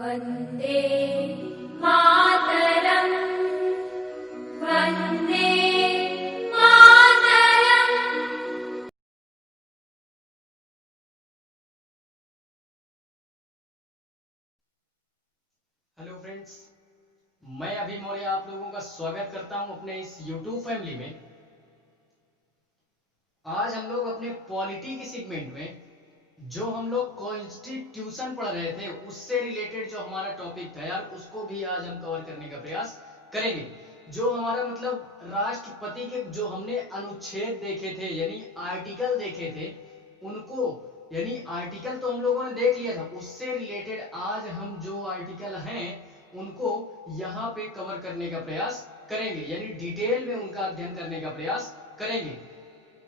Vande Mataram Vande Mataram. Hello friends, मैं अभी मौर्य आप लोगों का स्वागत करता हूं अपने इस YouTube फैमिली में। आज हम लोग अपने पॉलिटी के सेगमेंट में जो हम लोग कॉन्स्टिट्यूशन पढ़ रहे थे उससे रिलेटेड जो हमारा टॉपिक था यार, उसको भी आज हम कवर करने का प्रयास करेंगे। जो हमारा मतलब राष्ट्रपति के जो हमने अनुच्छेद देखे थे यानी आर्टिकल देखे थे उनको, यानी आर्टिकल तो हम लोगों ने देख लिया था, उससे रिलेटेड आज हम जो आर्टिकल हैं उनको यहाँ पे कवर करने का प्रयास करेंगे, यानी डिटेल में उनका अध्ययन करने का प्रयास करेंगे।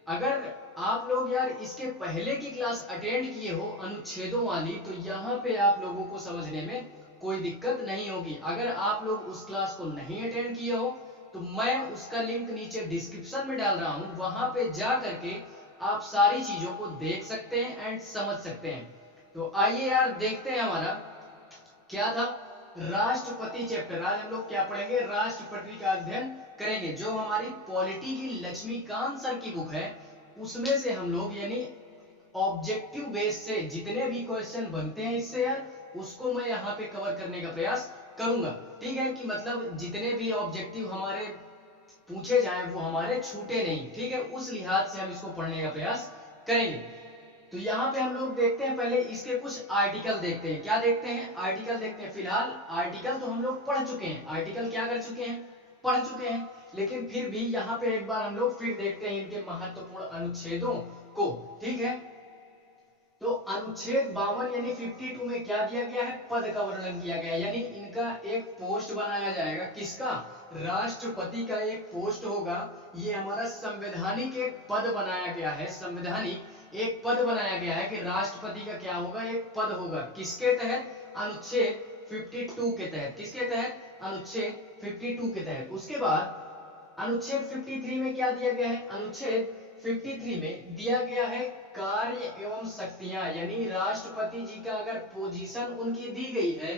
अगर आप लोग यार इसके पहले की क्लास अटेंड किए हो अनुच्छेदों वाली, तो यहाँ पे आप लोगों को समझने में कोई दिक्कत नहीं होगी। अगर आप लोग उस क्लास को नहीं अटेंड किए हो तो मैं उसका लिंक नीचे डिस्क्रिप्शन में डाल रहा हूँ, वहां पे जा करके आप सारी चीजों को देख सकते हैं एंड समझ सकते हैं। तो आइए यार देखते हैं हमारा क्या था। राष्ट्रपति चैप्टर, आज हम लोग क्या पढ़ेंगे, राष्ट्रपति का अध्ययन करेंगे। जो हमारी पॉलिटी की लक्ष्मीकांत सर की बुक है उसमें से हम लोग यानी ऑब्जेक्टिव बेस से जितने भी क्वेश्चन बनते हैं इससे यार, उसको मैं यहाँ पे कवर करने का प्रयास करूंगा। ठीक है, कि मतलब जितने भी ऑब्जेक्टिव हमारे पूछे जाएं वो हमारे छूटे नहीं। ठीक है, उस लिहाज से हम इसको पढ़ने का प्रयास करेंगे। तो यहाँ पे हम लोग देखते हैं, पहले इसके कुछ आर्टिकल देखते हैं। क्या देखते हैं? आर्टिकल देखते हैं। फिलहाल आर्टिकल तो हम लोग पढ़ चुके हैं, आर्टिकल क्या कर चुके हैं, पढ़ चुके हैं, लेकिन फिर भी यहाँ पे एक बार हम लोग फिर देखते हैं इनके महत्वपूर्ण अनुच्छेदों को। ठीक है, तो अनुच्छेद 52 यानी 52 में क्या दिया गया है, पद का वर्णन किया गया है, यानी इनका एक पोस्ट बनाया जाएगा। किसका? राष्ट्रपति का एक पोस्ट होगा। ये हमारा संवैधानिक एक पद बनाया गया है, संवैधानिक एक पद बनाया गया है कि राष्ट्रपति का क्या होगा, एक पद होगा। किसके तहत? अनुच्छेद 52 के तहत। किसके तहत? अनुच्छेद 52 के तहत। उसके बाद अनुच्छेद 53 में क्या दिया गया है, अनुच्छेद 53 में दिया गया है कार्य एवं शक्तियां, यानी राष्ट्रपति जी का अगर पोजीशन उनकी दी गई है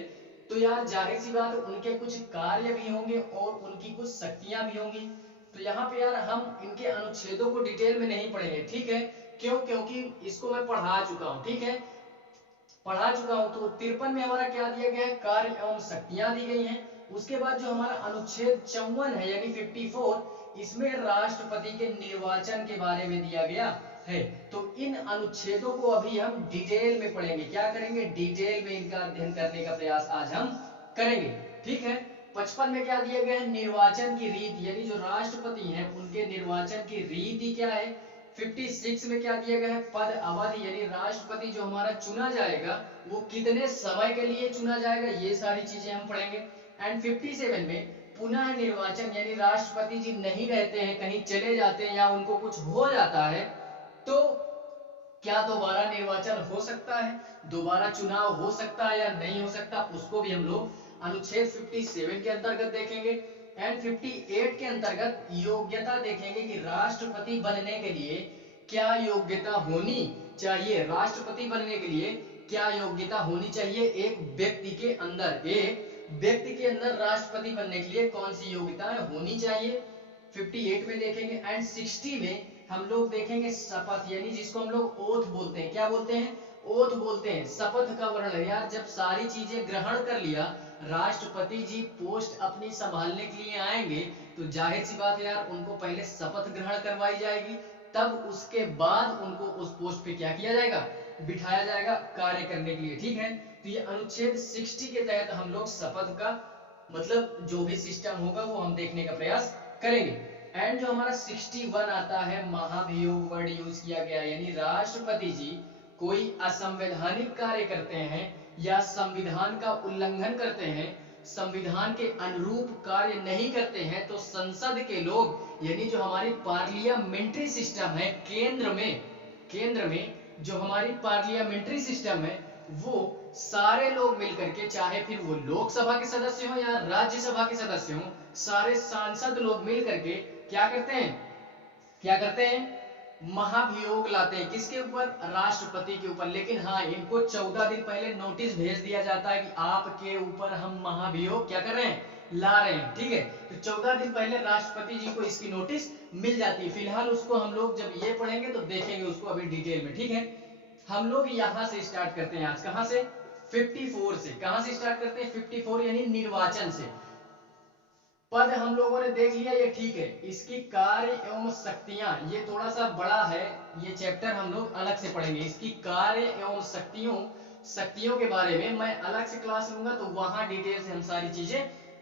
तो यार जाहिर सी बात उनके कुछ कार्य भी होंगे और उनकी कुछ शक्तियां भी होंगी। तो यहाँ पे यार हम इनके अनुच्छेदों को डिटेल में नहीं पढ़ेंगे। ठीक है, क्यों? क्योंकि इसको मैं पढ़ा चुका हूँ। ठीक है, पढ़ा चुका हूं। तो 53 में हमारा क्या दिया गया है, कार्य एवं शक्तियां दी गई हैं। उसके बाद जो हमारा अनुच्छेद 54 है यानी 54, इसमें राष्ट्रपति के निर्वाचन के बारे में दिया गया है। तो इन अनुच्छेदों को अभी हम डिटेल में पढ़ेंगे। क्या करेंगे? डिटेल में इनका अध्ययन करने का प्रयास आज हम करेंगे। ठीक है, 55 में क्या दिया गया है, निर्वाचन की रीति, यानी जो राष्ट्रपति हैं उनके निर्वाचन की रीति क्या है। 56 में क्या दिया गया है, पद अवधि, यानी राष्ट्रपति जो हमारा चुना जाएगा वो कितने समय के लिए चुना जाएगा, ये सारी चीजें हम पढ़ेंगे। एंड 57 में पुनः निर्वाचन, यानी राष्ट्रपति जी नहीं रहते हैं, कहीं चले जाते हैं या उनको कुछ हो जाता है तो क्या दोबारा निर्वाचन हो सकता है, दोबारा चुनाव हो सकता है या नहीं हो सकता, उसको भी हम लोग अनुच्छेद 57 के अंतर्गत देखेंगे। एंड 58 के अंतर्गत योग्यता देखेंगे कि राष्ट्रपति बनने के लिए क्या योग्यता होनी चाहिए, राष्ट्रपति बनने के लिए क्या योग्यता होनी चाहिए एक व्यक्ति के अंदर, एक व्यक्ति के अंदर राष्ट्रपति बनने के लिए कौन सी योग्यताएं होनी चाहिए, 58 में देखेंगे। एंड 60 में हम लोग देखेंगे शपथ, यानी जिसको हम लोग ओथ बोलते हैं। क्या बोलते हैं? ओथ बोलते हैं। शपथ का वर्णन, यार जब सारी चीजें ग्रहण कर लिया, राष्ट्रपति जी पोस्ट अपनी संभालने के लिए आएंगे तो जाहिर सी बात है यार उनको पहले शपथ ग्रहण करवाई जाएगी, तब उसके बाद उनको उस पोस्ट पे क्या किया जाएगा, बिठाया जाएगा कार्य करने के लिए। ठीक है, तो ये अनुच्छेद 60 के तहत हम लोग शपथ का मतलब जो भी सिस्टम होगा वो हम देखने का प्रयास करेंगे। एंड जो हमारा 61 आता है, महाभियोग वर्ड यूज किया गया, यानी राष्ट्रपति जी कोई असंवैधानिक कार्य करते हैं या संविधान का उल्लंघन करते हैं, संविधान के अनुरूप कार्य नहीं करते हैं, तो संसद के लोग यानी जो हमारी पार्लियामेंट्री सिस्टम है केंद्र में जो हमारी पार्लियामेंट्री सिस्टम है वो सारे लोग मिलकर के, चाहे फिर वो लोकसभा के सदस्य हो या राज्यसभा के सदस्य हो, सारे सांसद लोग मिलकर के क्या करते हैं, महाभियोग लाते हैं, किसके ऊपर? राष्ट्रपति के ऊपर। लेकिन हाँ, इनको 14 दिन पहले नोटिस भेज दिया जाता है कि आपके ऊपर हम महाभियोग क्या कर रहे हैं, ला रहे हैं, ठीक है। तो 14 दिन पहले राष्ट्रपति जी को इसकी नोटिस मिल जाती है। फिलहाल उसको हम लोग जब ये पढ़ेंगे तो देखेंगे उसको अभी डिटेल में, ठीक है। हम लोग यहाँ से स्टार्ट करते हैं आज, कहाँ से? 54 से। कहाँ से स्टार्ट करते हैं? 54 यानी निर्वाचन से। पद हम लोगों ने देख लिया, ये ठीक है। इसकी कार्य एवं शक्तियां, ये थोड़ा सा बड़ा है, ये चैप्टर हम लोग अलग से पढ़ेंगे। इसकी कार्य एवं शक्तियों के बारे में मैं अलग से क्लास लूंगा, तो वहां डिटेल से हम सारी चीजें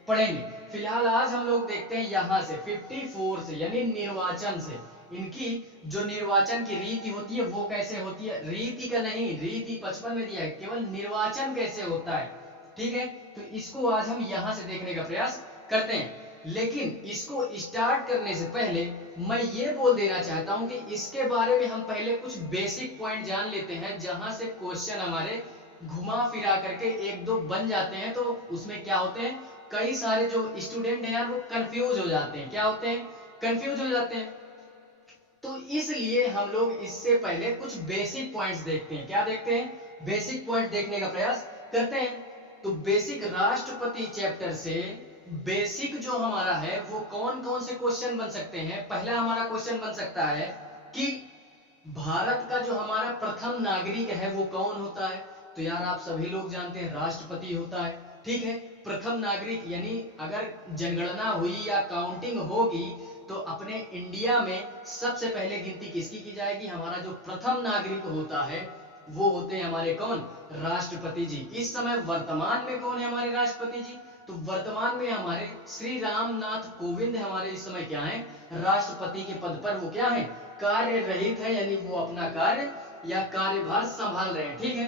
पढ़ेंगे। फिलहाल आज हम लोग देखते हैं यहाँ से 54 से, यानी निर्वाचन से। इनकी जो निर्वाचन की रीति होती है वो कैसे होती है? रीति का नहीं, रीति 55 में दिया है, केवल निर्वाचन कैसे होता है, ठीक है। तो इसको आज हम यहाँ से देखने का प्रयास करते हैं। लेकिन इसको स्टार्ट करने से पहले मैं ये बोल देना चाहता हूं कि इसके बारे में हम पहले कुछ बेसिक पॉइंट जान लेते हैं, जहां से क्वेश्चन हमारे घुमा फिरा करके एक दो बन जाते हैं। तो उसमें क्या होते हैं, कई सारे जो स्टूडेंट हैं यार वो कंफ्यूज हो जाते हैं। क्या होते हैं? कंफ्यूज हो जाते हैं। तो इसलिए हम लोग इससे पहले कुछ बेसिक पॉइंट्स देखते हैं। क्या देखते हैं? बेसिक पॉइंट देखने का प्रयास करते हैं। तो बेसिक राष्ट्रपति चैप्टर से बेसिक जो हमारा है वो कौन कौन से क्वेश्चन बन सकते हैं? पहला हमारा क्वेश्चन बन सकता है कि भारत का जो हमारा प्रथम नागरिक है वो कौन होता है? तो यार आप सभी लोग जानते हैं राष्ट्रपति होता है, ठीक है। प्रथम नागरिक यानी अगर जनगणना हुई या काउंटिंग होगी तो अपने इंडिया में सबसे पहले गिनती किसकी की जाएगी? हमारा जो प्रथम नागरिक होता है वो होते हैं हमारे कौन? राष्ट्रपति जी। इस समय वर्तमान में कौन है हमारे राष्ट्रपति जी? तो वर्तमान में हमारे श्री रामनाथ कोविंद हमारे इस समय क्या है? राष्ट्रपति के पद पर वो क्या है? कार्य रहित है, यानी वो अपना कार्य या कार्यभार संभाल रहे हैं, ठीक है।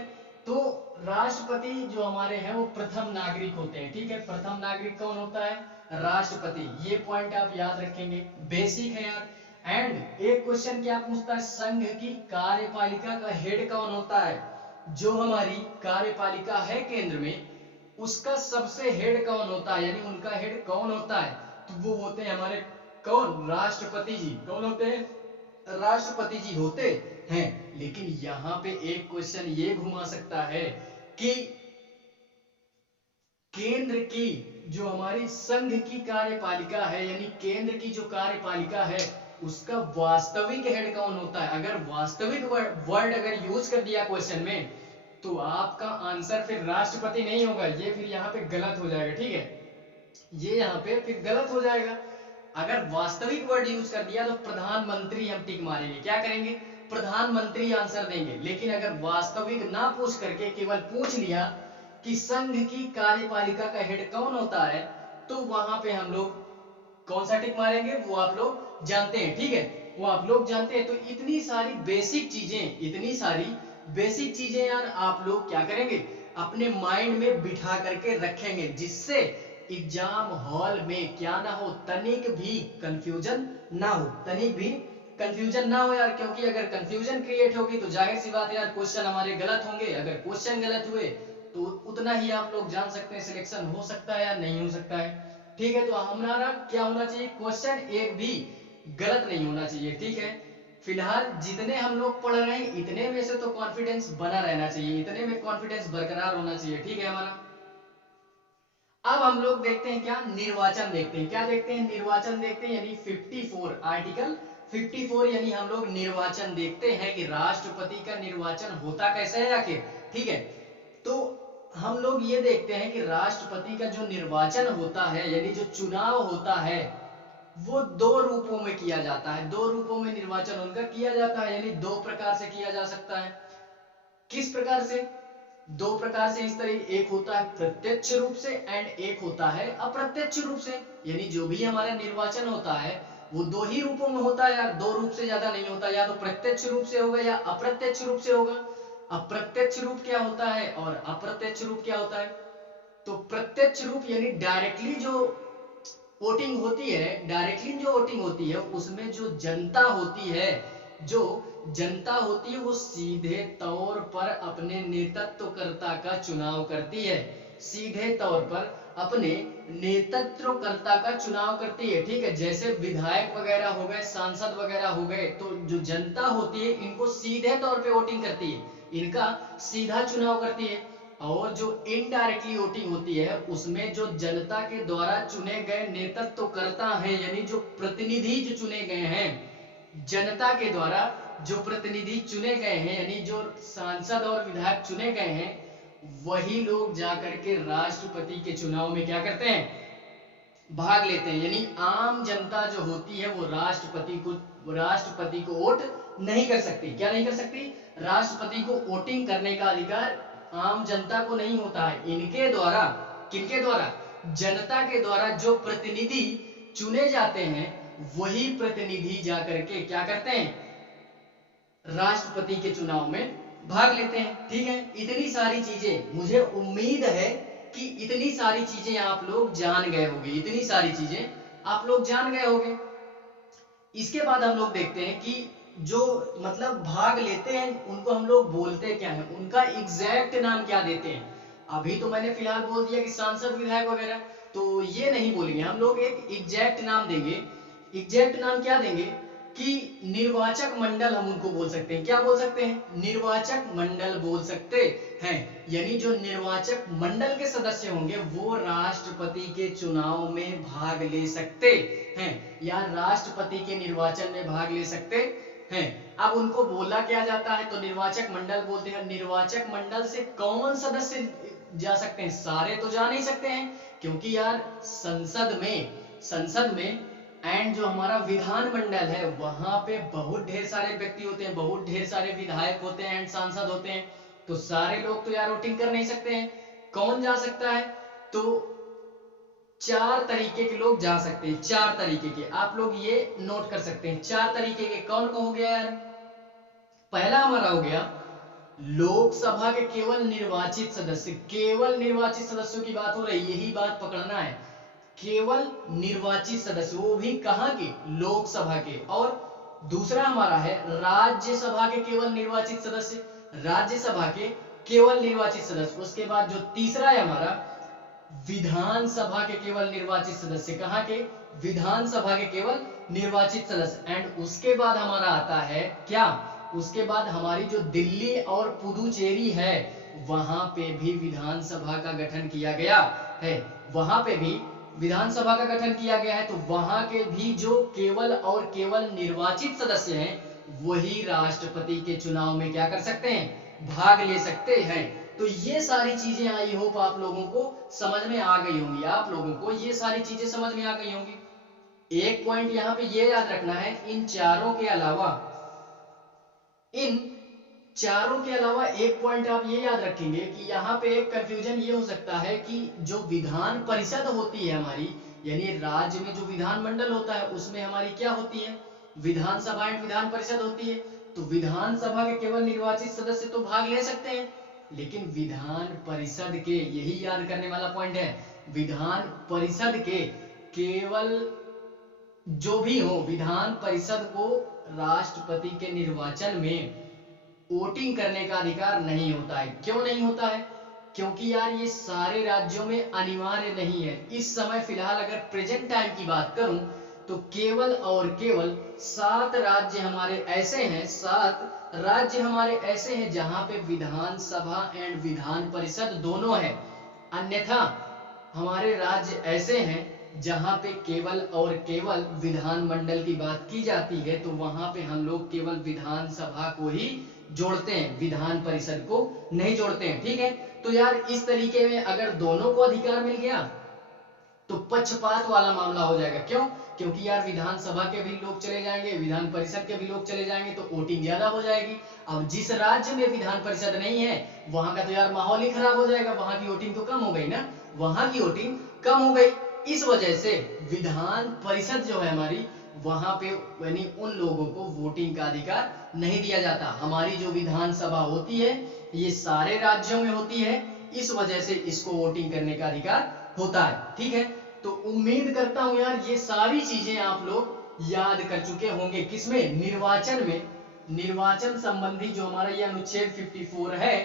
तो राष्ट्रपति जो हमारे हैं वो प्रथम नागरिक होते हैं, ठीक है। प्रथम नागरिक कौन होता है? राष्ट्रपति। ये पॉइंट आप याद रखेंगे, बेसिक है यार। एंड एक क्वेश्चन क्या पूछता है? संघ की कार्यपालिका का हेड कौन होता है? जो हमारी कार्यपालिका है केंद्र में, उसका सबसे हेड कौन होता है, यानी उनका हेड कौन होता है? तो वो होते हैं हमारे कौन? राष्ट्रपति जी। कौन होते हैं? राष्ट्रपति जी होते हैं। लेकिन यहां पे एक क्वेश्चन ये घुमा सकता है कि केंद्र की जो हमारी संघ की कार्यपालिका है, यानी केंद्र की जो कार्यपालिका है, उसका वास्तविक हेड कौन होता है? अगर वास्तविक वर्ड अगर यूज कर दिया क्वेश्चन में तो आपका आंसर फिर राष्ट्रपति नहीं होगा, ये फिर यहाँ पे गलत हो जाएगा, ठीक है। ये यहाँ पे फिर गलत हो जाएगा। अगर वास्तविक वर्ड यूज कर दिया तो प्रधानमंत्री हम टिक मारेंगे, क्या करेंगे? प्रधानमंत्री आंसर देंगे। लेकिन अगर वास्तविक ना पूछ करके केवल पूछ लिया कि संघ की कार्यपालिका का हेड कौन होता है, तो वहां पे हम लोग कौन सा टिक मारेंगे वो आप लोग जानते हैं, ठीक है, वो आप लोग जानते हैं। तो इतनी सारी बेसिक चीजें यार आप लोग क्या करेंगे? अपने माइंड में बिठा करके रखेंगे, जिससे एग्जाम हॉल में क्या ना हो, तनिक भी कंफ्यूजन ना हो यार। क्योंकि अगर कंफ्यूजन क्रिएट होगी तो जाहिर सी बात है यार क्वेश्चन हमारे गलत होंगे। अगर क्वेश्चन गलत हुए तो उतना ही आप लोग जान सकते हैं सिलेक्शन हो सकता है या नहीं हो सकता है, ठीक है। तो हमारा क्या होना चाहिए? क्वेश्चन एक भी गलत नहीं होना चाहिए, ठीक है। फिलहाल जितने हम लोग पढ़ रहे हैं इतने में से तो कॉन्फिडेंस बना रहना चाहिए, इतने में कॉन्फिडेंस बरकरार होना चाहिए, ठीक है हमारा। अब हम लोग देखते हैं क्या? निर्वाचन देखते हैं। क्या देखते हैं? निर्वाचन देखते हैं, यानी 54 आर्टिकल 54 यानी हम लोग निर्वाचन देखते हैं कि राष्ट्रपति का निर्वाचन होता कैसे है आखिर, ठीक है। तो हम लोग ये देखते हैं कि राष्ट्रपति का जो निर्वाचन होता है, यानी जो चुनाव होता है, वो दो रूपों में किया जाता है। दो रूपों में निर्वाचन उनका किया जाता है, यानी दो प्रकार से किया जा सकता है। किस प्रकार से? दो प्रकार से इस तरह, एक होता है प्रत्यक्ष रूप से एंड एक होता है अप्रत्यक्ष रूप से। यानी जो भी हमारा निर्वाचन होता है वो दो ही रूपों में होता है यार, दो रूप से ज्यादा नहीं होता। या तो प्रत्यक्ष रूप से होगा या अप्रत्यक्ष रूप से होगा। अप्रत्यक्ष रूप क्या होता है और अप्रत्यक्ष रूप क्या होता है? तो प्रत्यक्ष रूप यानी डायरेक्टली जो वोटिंग होती है, उसमें जो जनता होती है वो सीधे तौर पर अपने नेतृत्वकर्ता का चुनाव करती है। सीधे तौर पर अपने नेतृत्वकर्ता का चुनाव करती है। ठीक है, जैसे विधायक वगैरह हो गए, सांसद वगैरह हो गए, तो जो जनता होती है इनको सीधे तौर पे वोटिंग करती है, इनका सीधा चुनाव करती है। और जो इनडायरेक्टली वोटिंग होती है उसमें जो जनता के द्वारा चुने गए नेतृत्वकर्ता हैं, यानी जो प्रतिनिधि जो चुने गए हैं, जनता के द्वारा जो प्रतिनिधि चुने गए हैं, यानी जो सांसद और विधायक चुने गए हैं, वही लोग जाकर के राष्ट्रपति के चुनाव में क्या करते हैं, भाग लेते हैं। यानी आम जनता जो होती है वो राष्ट्रपति को वोट नहीं कर सकती। क्या नहीं कर सकती? राष्ट्रपति को वोटिंग करने का अधिकार आम जनता को नहीं होता है। इनके द्वारा, किनके द्वारा? जनता के द्वारा जो प्रतिनिधि चुने जाते हैं वही प्रतिनिधि जाकर के क्या करते हैं, राष्ट्रपति के चुनाव में भाग लेते हैं। ठीक है, इतनी सारी चीजें, मुझे उम्मीद है कि इतनी सारी चीजें आप लोग जान गए होंगे, इतनी सारी चीजें आप लोग जान गए होंगे। इसके बाद हम लोग देखते हैं कि जो मतलब भाग लेते हैं उनको हम लोग बोलते क्या है, उनका एग्जैक्ट नाम क्या देते हैं। अभी तो मैंने फिलहाल बोल दिया कि सांसद विधायक वगैरह, तो ये नहीं बोलेंगे हम लोग, एक एग्जैक्ट नाम देंगे। एग्जैक्ट नाम क्या देंगे कि निर्वाचक मंडल हम उनको बोल सकते हैं। क्या बोल सकते हैं? निर्वाचक मंडल बोल सकते हैं। यानी जो निर्वाचक मंडल के सदस्य होंगे वो राष्ट्रपति के चुनाव में भाग ले सकते हैं या राष्ट्रपति के निर्वाचन में भाग ले सकते हैं। अब उनको बोला क्या जाता है, तो निर्वाचक मंडल बोलते हैं। निर्वाचक मंडल से कौन सदस्य जा सकते हैं? सारे तो जा नहीं सकते हैं, क्योंकि यार संसद में एंड जो हमारा विधान मंडल है वहां पे बहुत ढेर सारे व्यक्ति होते हैं, बहुत ढेर सारे विधायक होते हैं एंड सांसद होते हैं, तो सारे लोग तो यार वोटिंग कर नहीं सकते हैं। कौन जा सकता है? तो 4 तरीके के लोग जा सकते हैं, 4 तरीके के, आप लोग ये नोट कर सकते हैं। 4 तरीके के कौन हो गया यार? पहला हमारा हो गया लोकसभा के केवल निर्वाचित सदस्य। केवल निर्वाचित सदस्यों की बात हो रही, यही बात पकड़ना है। केवल निर्वाचित सदस्य, वो भी कहां के? लोकसभा के। और दूसरा हमारा है राज्यसभा के केवल निर्वाचित सदस्य, राज्यसभा के केवल निर्वाचित सदस्य। उसके बाद जो तीसरा है हमारा विधानसभा के केवल निर्वाचित सदस्य। कहां के? विधानसभा के केवल निर्वाचित सदस्य। एंड उसके बाद हमारा आता है क्या? उसके बाद हमारी जो दिल्ली और पुदुचेरी है वहां पे भी विधानसभा का गठन किया गया है, वहां पे भी विधानसभा का गठन किया गया है। तो वहां के भी जो केवल और केवल निर्वाचित सदस्य हैं वही राष्ट्रपति के चुनाव में क्या कर सकते हैं? भाग ले सकते हैं। तो ये सारी चीजें आई होप आप लोगों को समझ में आ गई होंगी, आप लोगों को ये सारी चीजें समझ में आ गई होंगी। एक पॉइंट यहाँ पे ये याद रखना है, इन चारों के अलावा एक पॉइंट आप ये याद रखेंगे कि यहाँ पे एक कंफ्यूजन ये हो सकता है कि जो विधान परिषद होती है हमारी, यानी राज्य में जो विधान मंडल होता है उसमें हमारी क्या होती है? विधानसभा एंड विधान परिषद होती है। तो विधानसभा के केवल निर्वाचित सदस्य तो भाग ले सकते हैं, लेकिन विधान परिषद के, यही याद करने वाला पॉइंट है, विधान परिषद के केवल जो भी हो, विधान परिषद को राष्ट्रपति के निर्वाचन में वोटिंग करने का अधिकार नहीं होता है। क्यों नहीं होता है? क्योंकि यार ये सारे राज्यों में अनिवार्य नहीं है। इस समय फिलहाल अगर प्रेजेंट टाइम की बात करूं तो केवल और केवल 7 राज्य हमारे ऐसे हैं जहां पे विधानसभा एंड विधान परिषद दोनों है। अन्यथा हमारे राज्य ऐसे हैं जहां पे केवल और केवल विधान मंडल की बात की जाती है, तो वहां पे हम लोग केवल विधानसभा को ही जोड़ते हैं, विधान परिषद को नहीं जोड़ते हैं। ठीक है, तो यार इस तरीके में अगर दोनों को अधिकार मिल गया तो पक्षपात वाला मामला हो जाएगा। क्यों? क्योंकि यार विधानसभा के भी लोग चले जाएंगे, विधान परिषद के भी लोग चले जाएंगे, तो वोटिंग ज्यादा हो जाएगी। अब जिस राज्य में विधान परिषद नहीं है वहां का तो यार माहौल ही खराब हो जाएगा, वहां की वोटिंग तो कम हो गई ना, वहां की वोटिंग कम हो गई। इस वजह से विधान परिषद जो है हमारी, वहां पे यानी उन लोगों को वोटिंग का अधिकार नहीं दिया जाता। हमारी जो विधानसभा होती है ये सारे राज्यों में होती है, इस वजह से इसको वोटिंग करने का अधिकार होता है। ठीक है, तो उम्मीद करता हूं यार ये सारी चीजें आप लोग याद कर चुके होंगे। किसमें? निर्वाचन में। निर्वाचन संबंधी जो हमारा ये अनुच्छेद 54 है,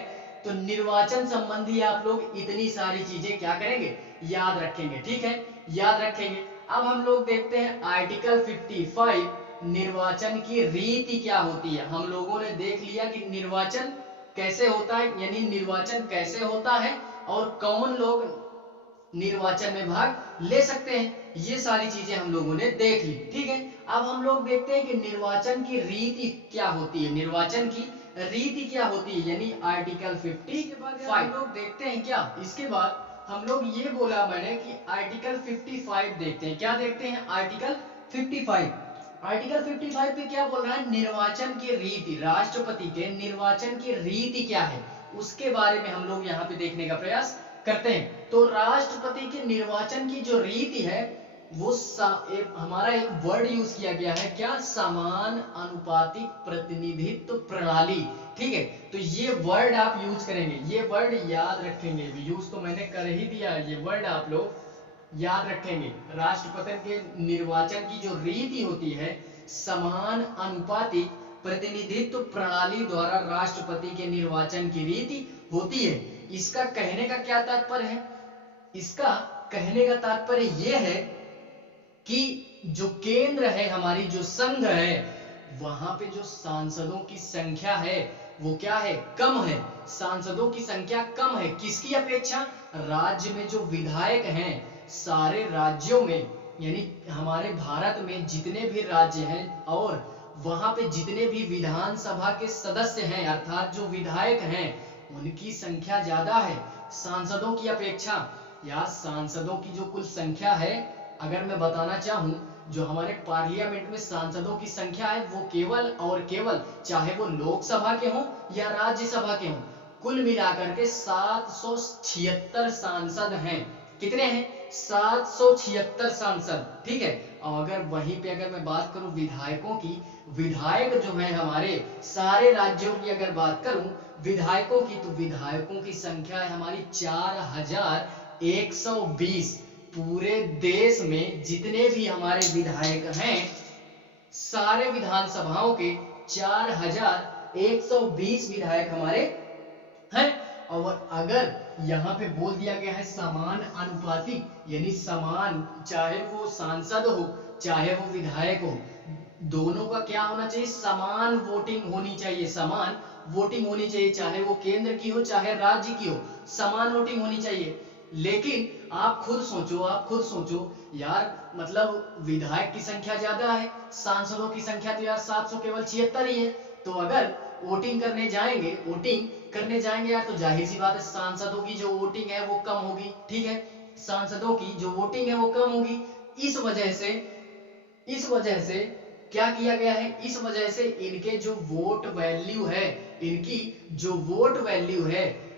तो निर्वाचन संबंधी आप लोग इतनी सारी चीजें क्या करेंगे, याद रखेंगे। ठीक है, याद रखेंगे। अब हम लोग देखते हैं आर्टिकल 55 निर्वाचन की रीति क्या होती है। हम लोगों ने देख लिया कि निर्वाचन कैसे होता है, यानी निर्वाचन कैसे होता है और कौन लोग निर्वाचन में भाग ले सकते हैं, ये सारी चीजें हम लोगों ने देख ली। ठीक है, अब हम लोग देखते हैं कि निर्वाचन की रीति क्या होती है, निर्वाचन की रीति क्या होती है, यानी आर्टिकल 55 के बाद हम लोग देखते हैं क्या, इसके बाद हम लोग ये बोला मैंने कि आर्टिकल 55 देखते हैं। क्या देखते हैं, आर्टिकल 55। आर्टिकल 55 पे क्या बोल रहा है, निर्वाचन की रीति, राष्ट्रपति के निर्वाचन की रीति क्या है उसके बारे में हम लोग यहाँ पे देखने का प्रयास करते हैं। तो राष्ट्रपति के निर्वाचन की जो रीति है वो हमारा एक वर्ड यूज किया गया है, क्या, समान अनुपातिक प्रतिनिधित्व प्रणाली। ठीक है, तो ये वर्ड आप यूज करेंगे, ये वर्ड याद रखेंगे, यूज तो मैंने कर ही दिया, ये वर्ड आप लोग याद रखेंगे। राष्ट्रपति के निर्वाचन की जो रीति होती है, समान अनुपातिक प्रतिनिधित्व प्रणाली द्वारा राष्ट्रपति के निर्वाचन की रीति होती है। इसका कहने का क्या तात्पर्य है, इसका कहने का तात्पर्य यह है कि जो केंद्र है, हमारी जो संघ है, वहां पे जो सांसदों की संख्या है वो क्या है, कम है। सांसदों की संख्या कम है, किसकी अपेक्षा, राज्य में जो विधायक हैं, सारे राज्यों में, यानी हमारे भारत में जितने भी राज्य हैं और वहां पे जितने भी विधानसभा के सदस्य हैं, अर्थात जो विधायक हैं, उनकी संख्या ज्यादा है सांसदों की अपेक्षा। या सांसदों की जो कुल संख्या है, अगर मैं बताना चाहूं, जो हमारे पार्लियामेंट में सांसदों की संख्या है वो केवल और केवल, चाहे वो लोकसभा के हों या राज्यसभा के हों, कुल मिलाकर के 776 सांसद हैं। कितने हैं, 776 सांसद। ठीक है, और अगर वहीं पे अगर मैं बात करूं विधायकों की, विधायक जो है हमारे सारे राज्यों की अगर बात करूं विधायकों की, तो विधायकों की संख्या है हमारी 4120। पूरे देश में जितने भी हमारे विधायक हैं, सारे विधानसभाओं के 4120 विधायक हमारे हैं। और अगर यहाँ पे बोल दिया गया है समान अनुपातिक, यानी समान, चाहे वो सांसद हो चाहे वो विधायक हो, दोनों का क्या होना चाहिए, समान वोटिंग होनी चाहिए, समान वोटिंग होनी चाहिए, चाहे वो केंद्र की हो चाहे राज्य की हो, समान वोटिंग होनी चाहिए। लेकिन आप खुद सोचो यार, मतलब विधायक की संख्या ज्यादा है, सांसदों की संख्या तो यार 700 केवल 76 ही है। तो अगर वोटिंग करने जाएंगे यार, तो जाहिर सी बात है सांसदों की जो वोटिंग है वो कम होगी। ठीक है, सांसदों की जो वोटिंग है वो कम होगी। इस वजह से क्या किया गया है, इस वजह से इनके जो वोट वैल्यू है, इनकी जो वोट वैल्यू है,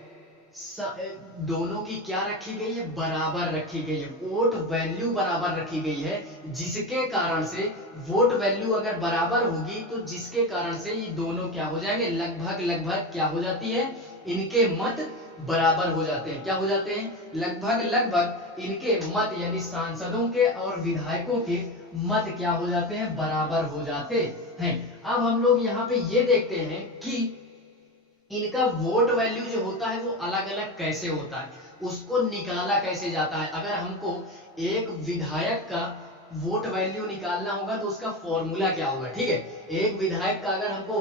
दोनों की क्या रखी गई है, बराबर रखी गई है, वोट वैल्यू बराबर रखी गई है। जिसके कारण से वोट वैल्यू अगर बराबर होगी तो जिसके कारण से ये दोनों क्या हो जाएंगे, लगभग क्या हो जाती है, इनके मत बराबर हो जाते हैं। क्या हो जाते हैं, लगभग इनके मत, यानी सांसदों के और विधायकों के मत क्या हो जाते हैं, बराबर हो जाते हैं। अब हम लोग यहाँ पे ये देखते हैं कि इनका वोट वैल्यू जो होता है वो अलग अलग कैसे होता है, उसको निकाला कैसे जाता है। अगर हमको एक विधायक का वोट वैल्यू निकालना होगा तो उसका फॉर्मूला क्या होगा। ठीक है, एक विधायक का अगर हमको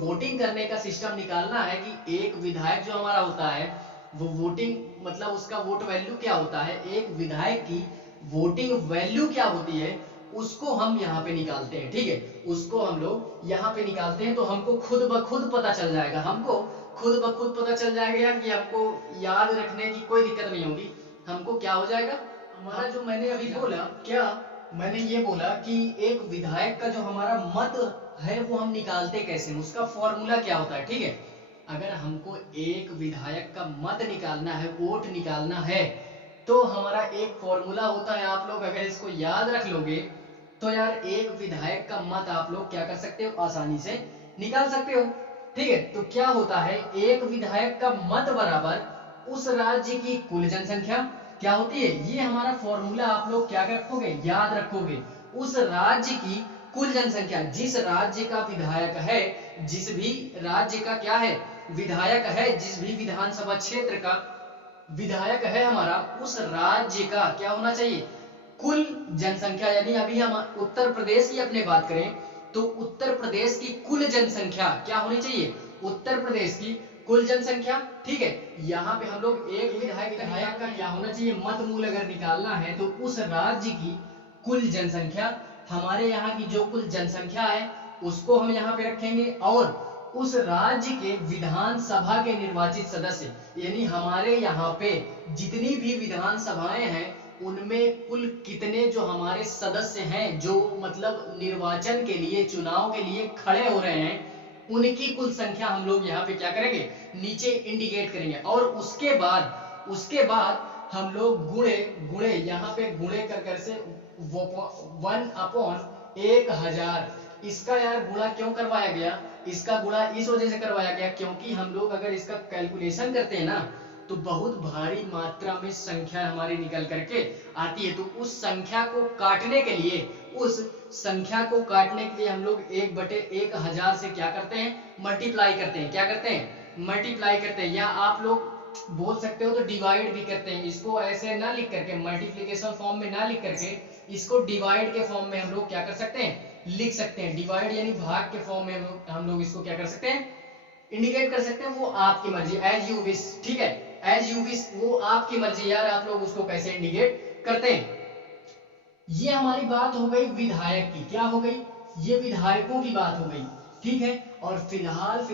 वोटिंग करने का सिस्टम निकालना है कि एक विधायक जो हमारा होता है वो वोटिंग, मतलब उसका वोट वैल्यू क्या होता है, एक विधायक की वोटिंग वैल्यू क्या होती है, उसको हम यहाँ पे निकालते हैं। ठीक है, उसको हम लोग यहाँ पे निकालते हैं, तो हमको खुद ब खुद पता चल जाएगा, यार कि हमको याद रखने की कोई दिक्कत नहीं होगी। हमको क्या हो जाएगा, हमारा जो मैंने अभी बोला, क्या मैंने ये बोला कि एक विधायक का जो हमारा मत है वो हम निकालते कैसे, उसका फॉर्मूला क्या होता है। ठीक है, अगर हमको एक विधायक का मत निकालना है, वोट निकालना है, तो हमारा एक फॉर्मूला होता है। आप लोग अगर इसको याद रख लोगे तो यार एक विधायक का मत आप लोग क्या कर सकते हो, आसानी से निकाल सकते हो। ठीक है, तो क्या होता है, एक विधायक का मत बराबर उस राज्य की कुल जनसंख्या क्या होती है, ये हमारा फॉर्मूला आप लोग क्या रखोगे, याद रखोगे। उस राज्य की कुल जनसंख्या, जिस राज्य का विधायक है, जिस भी राज्य का क्या है विधायक है, जिस भी विधानसभा क्षेत्र का विधायक है हमारा, उस राज्य का क्या होना चाहिए, कुल जनसंख्या, यानी अभी हम उत्तर प्रदेश की अपने बात करें तो उत्तर प्रदेश की कुल जनसंख्या क्या होनी चाहिए, उत्तर प्रदेश की कुल जनसंख्या। ठीक है, यहाँ पे हम लोग एक विधायक का क्या होना चाहिए, मत मूल अगर निकालना है तो उस राज्य की कुल जनसंख्या, हमारे यहाँ की जो कुल जनसंख्या है उसको हम यहाँ पे रखेंगे, और उस राज्य के विधानसभा के निर्वाचित सदस्य, यानी हमारे यहाँ पे जितनी भी विधानसभाएं हैं उनमें कुल कितने जो हमारे सदस्य हैं, जो मतलब निर्वाचन के लिए, चुनाव के लिए खड़े हो रहे हैं, उनकी कुल संख्या हम लोग यहाँ पे क्या करेंगे, नीचे इंडिकेट करेंगे। और उसके बाद हम लोग गुणे यहाँ पे गुणे कर से 1/1000, इसका यार गुणा क्यों करवाया गया, इसका गुणा इस वजह से करवाया गया क्योंकि हम लोग अगर इसका कैलकुलेशन करते हैं ना तो बहुत भारी मात्रा में संख्या हमारी निकल करके आती है। तो उस संख्या को काटने के लिए हम लोग 1/1000 से क्या करते हैं, मल्टीप्लाई करते हैं। क्या करते हैं, मल्टीप्लाई करते हैं, या आप लोग बोल सकते हो तो डिवाइड भी करते हैं। इसको ऐसे ना लिख करके, मल्टीप्लिकेशन फॉर्म में ना लिख करके, इसको डिवाइड के फॉर्म में हम लोग क्या कर सकते हैं, लिख सकते हैं। डिवाइड यानी भाग के फॉर्म में हम लोग इसको क्या कर सकते हैं, इंडिकेट कर सकते हैं। वो आपकी मर्जी, एज यू विश। ठीक है, एज यू विश, वो आपकी मर्जी यार, आप लोग उसको कैसे इंडिकेट करते हैं। ये हमारी बात हो गई विधायक की, क्या हो गई, ये विधायकों की बात हो गई। ठीक है, और फिलहाल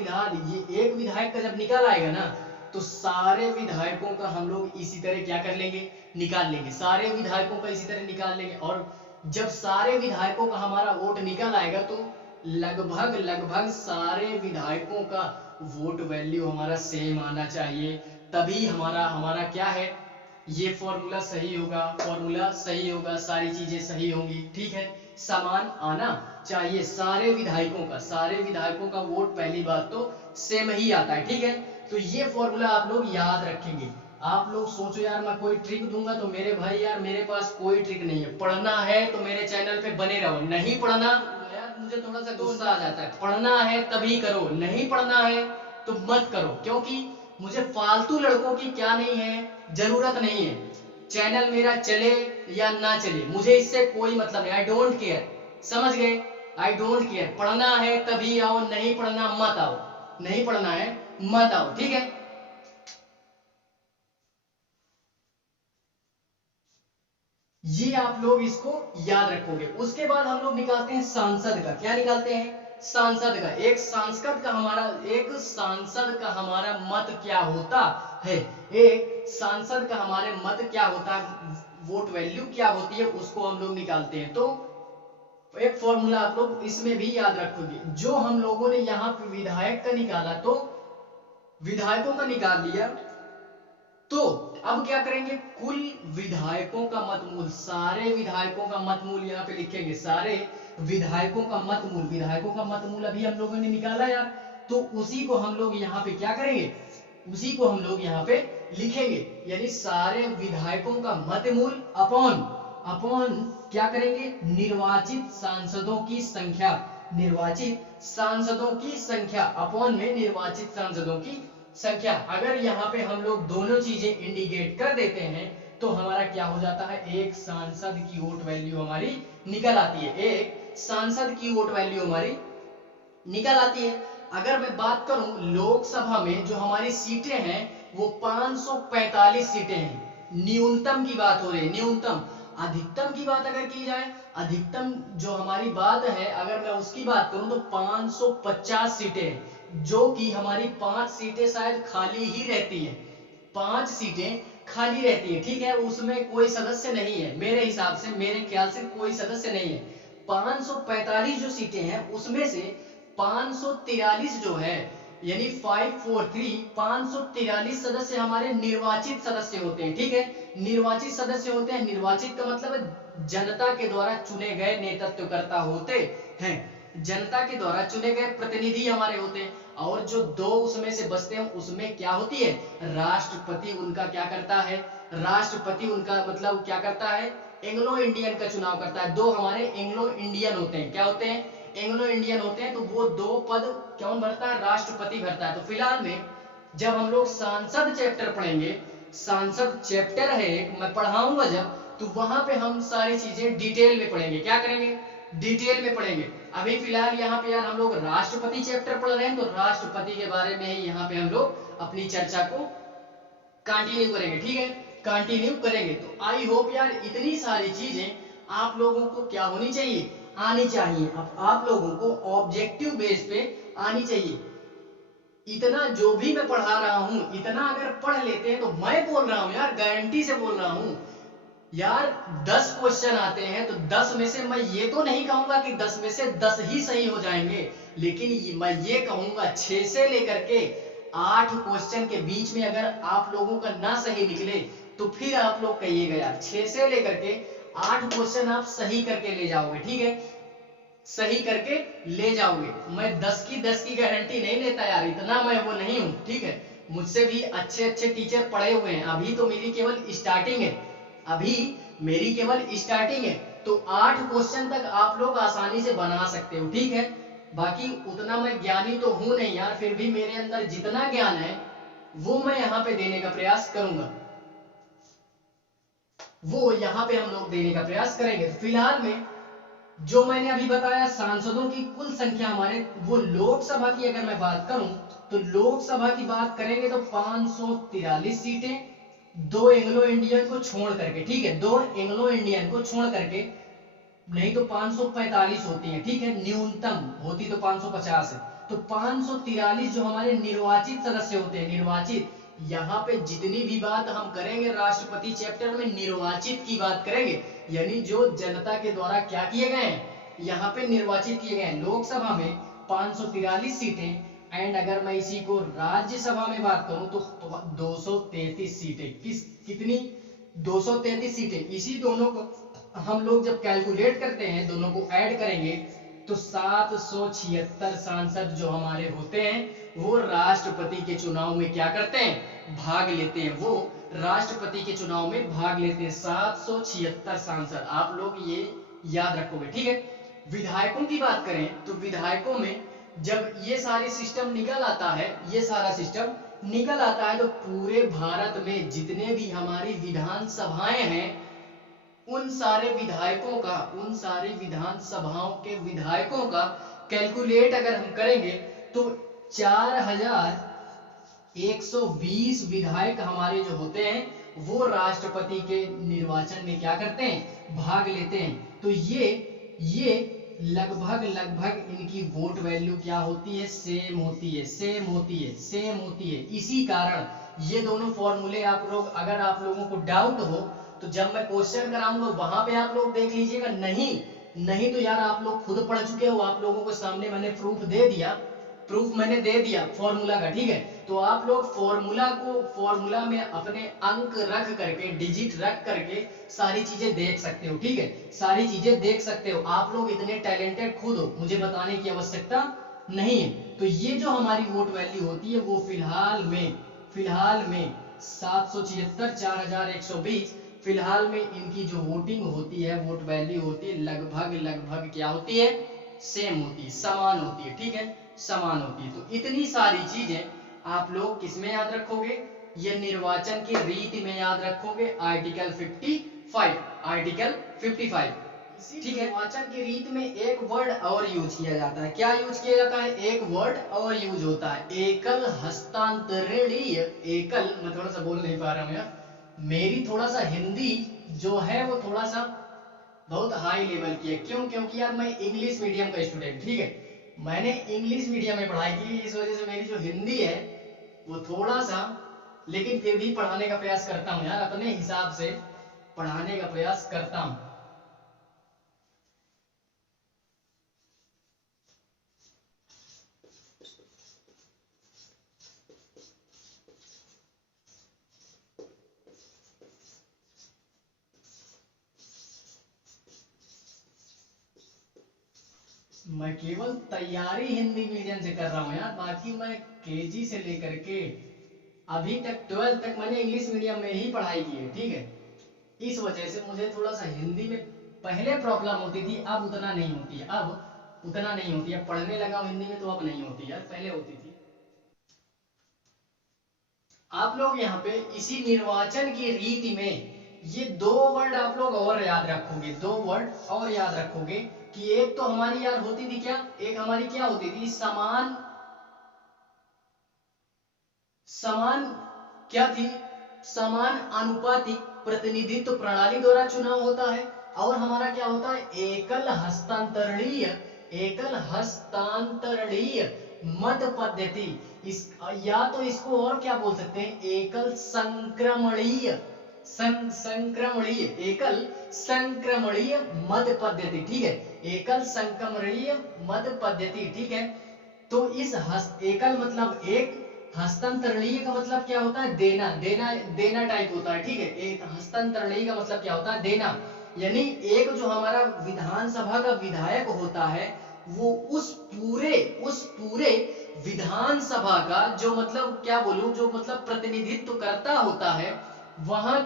ये एक विधायक का जब निकल आएगा ना तो सारे विधायकों का हम लोग इसी तरह क्या कर लेंगे, निकाल लेंगे, सारे विधायकों का इसी तरह निकाल लेंगे। और जब सारे विधायकों का हमारा वोट निकल आएगा तो लगभग सारे विधायकों का वोट वैल्यू हमारा सेम आना चाहिए, तभी हमारा क्या है, ये फॉर्मूला सही होगा, सारी चीजें सही होंगी। ठीक है, समान आना चाहिए सारे विधायकों का वोट, पहली बात तो सेम ही आता है। ठीक है, तो ये फॉर्मूला आप लोग याद रखेंगे। आप लोग सोचो यार मैं कोई ट्रिक दूंगा, तो मेरे भाई यार मेरे पास कोई ट्रिक नहीं है। पढ़ना है तो मेरे चैनल पे बने रहो, नहीं पढ़ना यार मुझे थोड़ा सा गुस्सा आ जाता है, पढ़ना है तभी करो, नहीं पढ़ना है तो मत करो, क्योंकि मुझे फालतू लड़कों की क्या नहीं है, जरूरत नहीं है। चैनल मेरा चले या ना चले मुझे इससे कोई मतलब नहीं, आई डोंट केयर, समझ गए, आई डोंट केयर। पढ़ना है तभी आओ, नहीं पढ़ना मत आओ, नहीं पढ़ना है मत आओ। ठीक है, ये आप लोग इसको याद रखोगे। उसके बाद हम लोग निकालते हैं सांसद का, क्या निकालते हैं, सांसद का। एक सांसद का हमारा मत क्या होता है, एक सांसद का हमारे मत क्या होता है, वोट वैल्यू क्या होती है, उसको हम लोग निकालते हैं। तो एक फॉर्मूला आप लोग इसमें भी याद रखोगे। जो हम लोगों ने यहाँ पे विधायक का निकाला, तो विधायकों का निकाल लिया, तो अब क्या करेंगे, कुल विधायकों का मतमूल, सारे विधायकों का मतमूल यहाँ पे लिखेंगे, सारे विधायकों का मतमूल अभी हम लोगों ने निकाला यार, तो उसी को हम लोग यहाँ पे क्या करेंगे, उसी को हम लोग यहाँ पे लिखेंगे, यानी सारे विधायकों का मतमूल अपॉन क्या करेंगे, निर्वाचित सांसदों की संख्या, अपॉन में निर्वाचित सांसदों की संख्या। अगर यहाँ पे हम लोग दोनों चीजें इंडिकेट कर देते हैं तो हमारा क्या हो जाता है, एक सांसद की वोट वैल्यू हमारी निकल आती है, एक सांसद की वोट वैल्यू हमारी निकल आती है। अगर मैं बात करूं लोकसभा में जो हमारी सीटें हैं वो 545 सीटें हैं, न्यूनतम की बात हो रही है, न्यूनतम। अधिकतम की बात अगर की जाए, अधिकतम जो हमारी बात है अगर मैं उसकी बात करूं तो 550 सीटें, जो कि हमारी 5 सीटें शायद खाली ही रहती है, 5 सीटें खाली रहती है। ठीक है, उसमें कोई सदस्य नहीं है, मेरे हिसाब से, मेरे ख्याल से कोई सदस्य नहीं है। 545 जो सीटें हैं उसमें से 543 जो है, यानी 543 सदस्य हमारे निर्वाचित सदस्य होते हैं। ठीक है, निर्वाचित सदस्य होते हैं, निर्वाचित का मतलब जनता के द्वारा चुने गए नेतृत्वकर्ता होते हैं, जनता के द्वारा चुने गए प्रतिनिधि हमारे होते हैं। और जो 2 उसमें से बचते हैं उसमें क्या होती है, राष्ट्रपति उनका क्या करता है, राष्ट्रपति उनका मतलब क्या करता है, एंग्लो इंडियन का चुनाव करता है। 2 हमारे एंग्लो इंडियन होते हैं, क्या होते हैं, एंग्लो इंडियन होते हैं तो वो 2 पद कौन भरता है, राष्ट्रपति भरता है। तो फिलहाल में जब हम लोग सांसद चैप्टर पढ़ेंगे, सांसद चैप्टर है एक, मैं पढ़ाऊंगा जब, तो वहां पे हम सारी चीजें डिटेल में पढ़ेंगे। क्या करेंगे, डिटेल में पढ़ेंगे। अभी फिलहाल यहाँ पे यार हम लोग राष्ट्रपति चैप्टर पढ़ रहे हैं, तो राष्ट्रपति के बारे में ही यहाँ पे हम लोग अपनी चर्चा को कंटिन्यू करेंगे। ठीक है, कंटिन्यू करेंगे। तो आई होप यार इतनी सारी चीजें आप लोगों को क्या होनी चाहिए, आनी चाहिए। अब आप लोगों को ऑब्जेक्टिव बेस पे आनी चाहिए। इतना जो भी मैं पढ़ा रहा हूं, इतना अगर पढ़ लेते हैं तो मैं बोल रहा हूं यार, गारंटी से बोल रहा हूं यार, 10 क्वेश्चन आते हैं तो 10 में से मैं ये तो नहीं कहूंगा कि 10 में से 10 ही सही हो जाएंगे, लेकिन मैं ये कहूंगा 6 से लेकर के 8 क्वेश्चन के बीच में अगर आप लोगों का ना सही निकले तो फिर आप लोग कहिएगा यार 6 से लेकर के 8 क्वेश्चन आप सही करके ले जाओगे। ठीक है, सही करके ले जाओगे। मैं 10 की गारंटी नहीं लेता यार, इतना मैं वो नहीं हूं। ठीक है, मुझसे भी अच्छे अच्छे टीचर पढ़े हुए हैं। अभी तो मेरी केवल स्टार्टिंग है, अभी मेरी केवल स्टार्टिंग है। तो 8 क्वेश्चन तक आप लोग आसानी से बना सकते हो। ठीक है, बाकी उतना मैं ज्ञानी तो हूं नहीं यार, फिर भी मेरे अंदर जितना ज्ञान है वो मैं यहाँ पे देने का प्रयास करूंगा, वो यहाँ पे हम लोग देने का प्रयास करेंगे। फिलहाल में जो मैंने अभी बताया, सांसदों की कुल संख्या हमारे, वो लोकसभा की अगर मैं बात करूं तो लोकसभा की बात करेंगे तो 543 सीटें, 2 एंग्लो इंडियन को छोड़ करके। ठीक है, 2 एंग्लो इंडियन को छोड़ करके, नहीं तो 545 होती है। ठीक है, न्यूनतम होती तो 550 है। तो 543 जो हमारे निर्वाचित सदस्य होते हैं, निर्वाचित, यहाँ पे जितनी भी बात हम करेंगे राष्ट्रपति चैप्टर में निर्वाचित की बात करेंगे, यानी जो जनता के द्वारा क्या किए गए हैं, यहाँ पे निर्वाचित किए गए हैं। लोकसभा में 543 सीटें, एंड अगर मैं इसी को राज्यसभा में बात करूं तो 233 सीटें। कितनी, 233 सीटें। इसी दोनों को हम लोग जब कैलकुलेट करते हैं, दोनों को ऐड करेंगे तो 776 सांसद जो हमारे होते हैं वो राष्ट्रपति के चुनाव में क्या करते हैं, भाग लेते हैं। वो राष्ट्रपति के चुनाव में भाग लेते हैं 776 सांसद। आप लोग ये याद रखोगे। ठीक है, विधायकों की बात करें तो विधायकों में जब ये सारे सिस्टम निकल आता है, ये सारा सिस्टम निकल आता है, तो पूरे भारत में जितने भी हमारी विधानसभाएं हैं उन सारे विधायकों का, उन सारे विधानसभाओं के विधायकों का कैलकुलेट अगर हम करेंगे तो 4120 विधायक हमारे जो होते हैं वो राष्ट्रपति के निर्वाचन में क्या करते हैं, भाग लेते हैं। तो ये लगभग इनकी वोट वैल्यू क्या होती है, सेम होती है, सेम होती है, सेम होती है। इसी कारण ये दोनों फॉर्मूले आप लोग, अगर आप लोगों को डाउट हो तो जब मैं क्वेश्चन कराऊंगा वहां पे आप लोग देख लीजिएगा। नहीं तो यार आप लोग खुद पढ़ चुके हो, आप लोगों को सामने मैंने प्रूफ मैंने दे दिया फॉर्मूला का। ठीक है, तो आप लोग फॉर्मूला में अपने अंक रख करके, डिजिट रख करके सारी चीजें देख सकते हो। ठीक है, सारी चीजें देख सकते हो। आप लोग इतने टैलेंटेड खुद हो, मुझे बताने की आवश्यकता नहीं है। तो ये जो हमारी वोट वैल्यू होती है वो फिलहाल में 776, 4120 फिलहाल में इनकी जो वोटिंग होती है, वोट वैल्यू होती है, लगभग क्या होती है, सेम होती है, समान होती है। ठीक है, समान होती है। तो इतनी सारी चीजें आप लोग किसमें याद रखोगे, ये निर्वाचन की रीति में याद रखोगे, आर्टिकल 55। ठीक है, निर्वाचन की रीत में एक वर्ड और यूज किया जाता है। क्या यूज किया जाता है, एक वर्ड और यूज होता है, एकल हस्तांतरणीय। एकल, मैं थोड़ा सा बोल नहीं पा रहा हूं यार, मेरी थोड़ा सा हिंदी जो है वो थोड़ा सा बहुत हाई लेवल की है। क्योंकि यार मैं इंग्लिश मीडियम का स्टूडेंट, ठीक है, मैंने इंग्लिश मीडियम में पढ़ाई की, इस वजह से मेरी जो हिंदी है वो थोड़ा सा, लेकिन फिर भी पढ़ाने का प्रयास करता हूँ यार, अपने हिसाब से पढ़ाने का प्रयास करता हूँ। मैं केवल तैयारी हिंदी मीडियम से कर रहा हूँ यार, बाकी मैं केजी से लेकर के अभी तक 12th तक मैंने इंग्लिश मीडियम में ही पढ़ाई की है। ठीक है, इस वजह से मुझे थोड़ा सा हिंदी में पहले प्रॉब्लम होती थी, अब उतना नहीं होती है। अब उतना नहीं होती है। पढ़ने लगा हूं हिंदी में तो अब नहीं होती यार, पहले होती थी। आप लोग यहाँ पे इसी निर्वाचन की रीति में ये दो वर्ड आप लोग और याद रखोगे, दो वर्ड और याद रखोगे कि एक तो हमारी यार होती थी क्या, एक हमारी क्या होती थी, समान समान क्या थी, समान अनुपातिक प्रतिनिधित्व प्रणाली द्वारा चुनाव होता है। और हमारा क्या होता है, एकल हस्तांतरणीय मत पद्धति। इस या तो इसको और क्या बोल सकते हैं, एकल संक्रमणीय एकल संक्रमणीय मत पद्धति, ठीक है, एकल संक्रमणीय मत पद्धति, ठीक है। तो इस एकल मतलब एक, हस्तांतरणीय का मतलब क्या होता है, देना देना देना टाइप होता है, ठीक है। एक हस्तांतरणीय का मतलब क्या होता है, देना, यानी एक जो हमारा विधानसभा का विधायक होता है वो उस पूरे विधानसभा का जो मतलब क्या बोलूं, जो मतलब प्रतिनिधित्व करता होता है वहां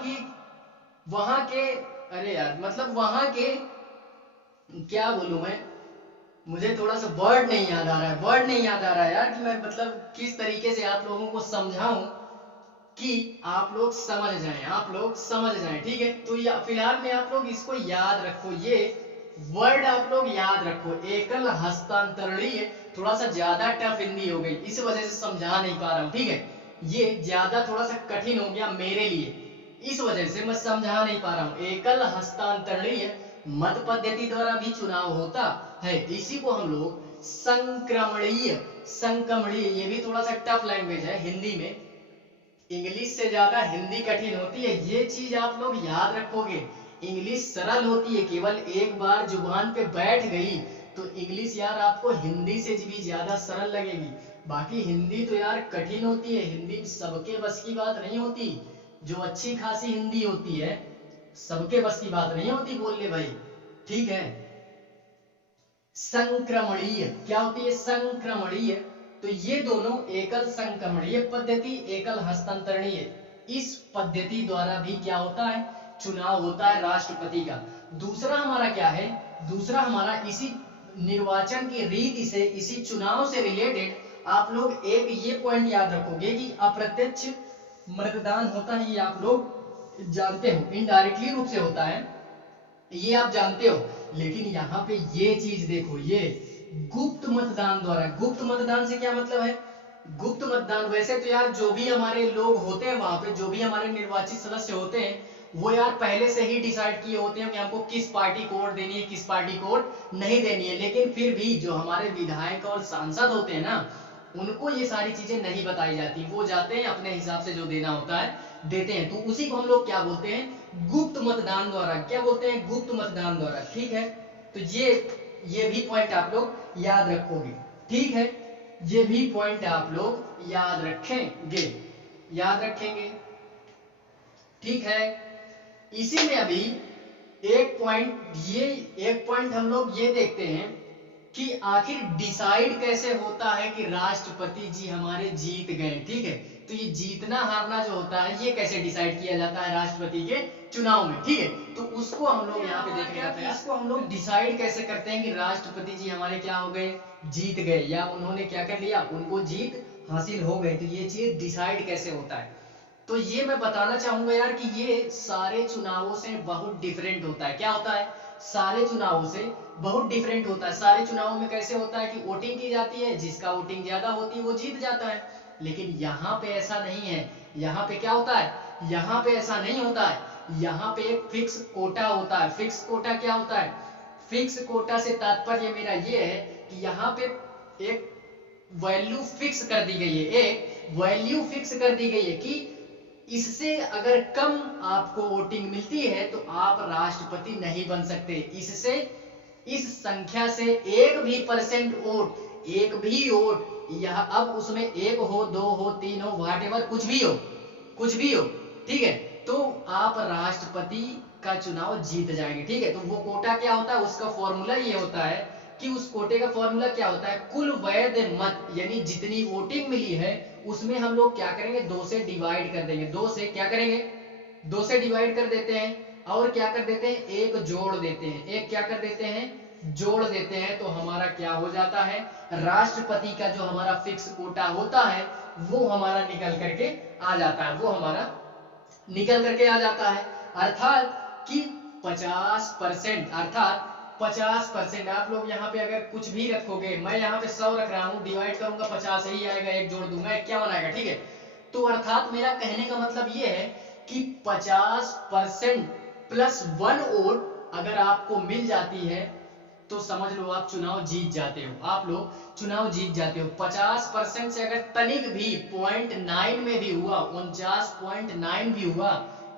के अरे यार मतलब वहां के क्या बोलूं मैं, मुझे थोड़ा सा वर्ड नहीं याद आ रहा है यार कि मैं मतलब किस तरीके से आप लोगों को समझाऊं कि आप लोग समझ जाएं, ठीक है। तो या फिलहाल में आप लोग इसको याद रखो, ये वर्ड आप लोग याद रखो, एकल हस्तांतरणीय। थोड़ा सा ज्यादा टफ हिंदी हो गई, इस वजह से समझा नहीं पा रहा हूं, ठीक है। ये ज्यादा थोड़ा सा कठिन हो गया मेरे लिए, इस वजह से मैं समझा नहीं पा रहा हूं। एकल हस्तांतरणीय मत पद्धति द्वारा भी चुनाव होता है, इसी को हम लोग संक्रमणीय, ये भी थोड़ा सा टफ लैंग्वेज है हिंदी में, इंग्लिश से ज्यादा हिंदी कठिन होती है, ये चीज आप लोग याद रखोगे। इंग्लिश सरल होती है, केवल एक बार जुबान पे बैठ गई तो इंग्लिश यार आपको हिंदी से भी ज्यादा सरल लगेगी। बाकी हिंदी तो यार कठिन होती है, हिंदी सबके बस की बात नहीं होती। जो अच्छी खासी हिंदी होती है सबके बस की बात नहीं होती बोलने भाई, ठीक है। संक्रमणीय क्या होती है, संक्रमणीय। तो ये दोनों एकल संक्रमणीय पद्धति, एकल हस्तांतरणीय, इस पद्धति द्वारा भी क्या होता है, चुनाव होता है राष्ट्रपति का। दूसरा हमारा क्या है, दूसरा हमारा इसी निर्वाचन की रीति से, इसी चुनाव से रिलेटेड आप लोग एक ये पॉइंट याद रखोगे कि अप्रत्यक्ष मतदान होता है, ये आप लोग जानते हो, इनडायरेक्टली रूप से होता है, ये आप जानते हो। लेकिन यहाँ पे ये चीज देखो, ये गुप्त मतदान द्वारा, गुप्त मतदान से क्या मतलब है, गुप्त मतदान वैसे तो यार जो भी हमारे लोग होते हैं वहां पे, जो भी हमारे निर्वाचित सदस्य होते हैं वो यार पहले से ही डिसाइड किए होते हैं कि हमको किस पार्टी को वोट देनी है, किस पार्टी को वोट नहीं देनी है। लेकिन फिर भी जो हमारे विधायक और सांसद होते हैं ना, उनको ये सारी चीजें नहीं बताई जाती, वो जाते हैं अपने हिसाब से जो देना होता है देते हैं। तो उसी को हम लोग क्या बोलते हैं, गुप्त मतदान द्वारा, क्या बोलते हैं, गुप्त मतदान द्वारा, ठीक है। तो ये भी पॉइंट आप लोग याद रखोगे, ठीक है, ये भी पॉइंट आप लोग याद रखेंगे, ठीक है। इसी में अभी एक पॉइंट हम लोग ये देखते हैं कि आखिर डिसाइड कैसे होता है कि राष्ट्रपति जी हमारे जीत गए, ठीक है। तो ये जीतना हारना जो होता है ये कैसे डिसाइड किया जाता है राष्ट्रपति के चुनाव में, ठीक है। तो उसको हम लोग यहाँ पे देख रहे हैं, इसको हम लोग डिसाइड कैसे करते हैं कि राष्ट्रपति जी हमारे क्या हो गए, जीत गए, या उन्होंने क्या कर लिया, उनको जीत हासिल हो गई। तो ये चीज डिसाइड कैसे होता है, तो ये मैं बताना चाहूंगा यार कि ये सारे चुनावों से बहुत डिफरेंट होता है। क्या होता है, सारे चुनावों से बहुत डिफरेंट होता है। सारे चुनावों में कैसे होता है कि वोटिंग की जाती है, जिसका वोटिंग ज्यादा होती है वो जीत जाता है। लेकिन यहाँ पे ऐसा नहीं है, यहाँ पे क्या होता है, यहाँ पे ऐसा नहीं होता है, यहाँ पे एक फिक्स कोटा होता है। फिक्स कोटा क्या होता है, फिक्स कोटा से तात्पर्य मेरा ये है कि यहाँ पे एक वैल्यू फिक्स कर दी गई है, एक वैल्यू फिक्स कर दी गई है कि इससे अगर कम आपको वोटिंग मिलती है तो आप राष्ट्रपति नहीं बन सकते। इससे, इस संख्या से एक भी परसेंट वोट, एक भी वोट, यह अब उसमें एक हो, दो हो, तीन हो, व्हाटएवर, कुछ भी हो, ठीक है, तो आप राष्ट्रपति का चुनाव जीत जाएंगे, ठीक है। तो वो कोटा क्या होता है, उसका फॉर्मूला ये होता है कि उस कोटे का फॉर्मूला क्या होता है, कुल वैध मत, यानी जितनी वोटिंग मिली है उसमें हम लोग क्या करेंगे, 2 से डिवाइड कर देंगे, 2 से क्या करेंगे, 2 से डिवाइड कर देते हैं, और क्या कर देते हैं, एक जोड़ देते हैं, एक क्या कर देते हैं, जोड़ देते हैं तो हमारा क्या हो जाता है, राष्ट्रपति का जो हमारा फिक्स कोटा होता है वो हमारा निकल करके आ जाता है, वो हमारा निकल करके आ जाता है। अर्थात कि 50%, अर्थात 50%। आप लोग यहाँ पे अगर कुछ भी रखोगे, मैं यहाँ पे 100 रख रहा हूँ, डिवाइड करूंगा 50 ही आएगा, एक जोड़ दूंगा, क्या बनाएगा, ठीक है। तो अर्थात मेरा कहने का मतलब ये है कि 50% प्लस 1 वोट अगर आपको मिल जाती है तो समझ लो आप चुनाव जीत जाते हो, आप लोग चुनाव जीत जाते हो। 50% से अगर तनिक भी 0.9 में भी हुआ, 49.9 भी हुआ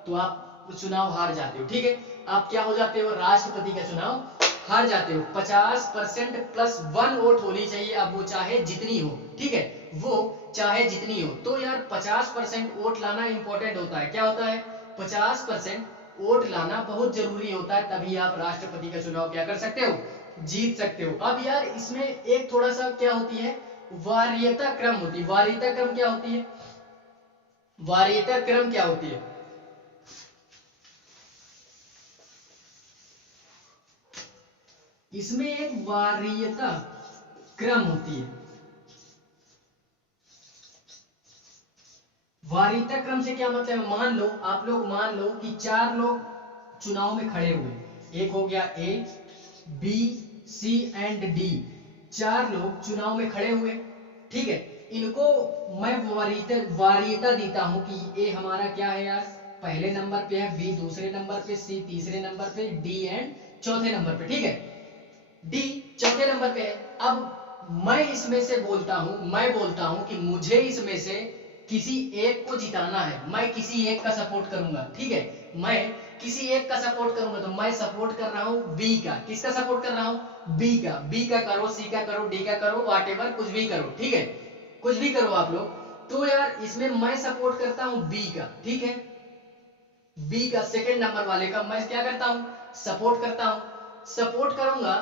तो आप चुनाव हार जाते हो, ठीक है। आप क्या हो जाते हो, राष्ट्रपति का चुनाव हार जाते हो। 50% प्लस 1 वोट होनी चाहिए, अब वो चाहे जितनी हो, ठीक है, वो चाहे जितनी हो। तो यार 50% वोट लाना इंपॉर्टेंट होता है, क्या होता है, 50% वोट लाना बहुत जरूरी होता है, तभी आप राष्ट्रपति का चुनाव क्या कर सकते हो, जीत सकते हो। अब यार इसमें एक थोड़ा सा क्या होती है, वरीयता क्रम होती है। वरीयता क्रम क्या होती है, वरीयता क्रम क्या होती है, इसमें एक वरीयता क्रम होती है। वरीयता क्रम से क्या मतलब है, मान लो आप लोग मान लो कि 4 लोग चुनाव में खड़े हुए, एक हो गया ए, बी, सी एंड डी, 4 लोग चुनाव में खड़े हुए, ठीक है। इनको मैं वरीयता देता हूं कि ए हमारा क्या है यार, पहले नंबर पे है, बी दूसरे नंबर पे, सी तीसरे नंबर पे, डी एंड चौथे नंबर पे, ठीक है, डी चौथे नंबर पे है। अब मैं इसमें से बोलता हूं कि मुझे इसमें से किसी एक को जिताना है, मैं किसी एक का सपोर्ट करूंगा, ठीक है, मैं किसी एक का सपोर्ट करूंगा। तो मैं सपोर्ट कर रहा हूं बी का, किसका सपोर्ट कर रहा हूं, बी का। बी का करो, सी का करो, डी का करो, व्हाटएवर कुछ भी करो, ठीक है, कुछ भी करो आप लोग। तो यार इसमें मैं सपोर्ट करता हूं बी का, ठीक है, बी का, सेकंड नंबर वाले का मैं क्या करता हूं, सपोर्ट करता हूं। सपोर्ट करूंगा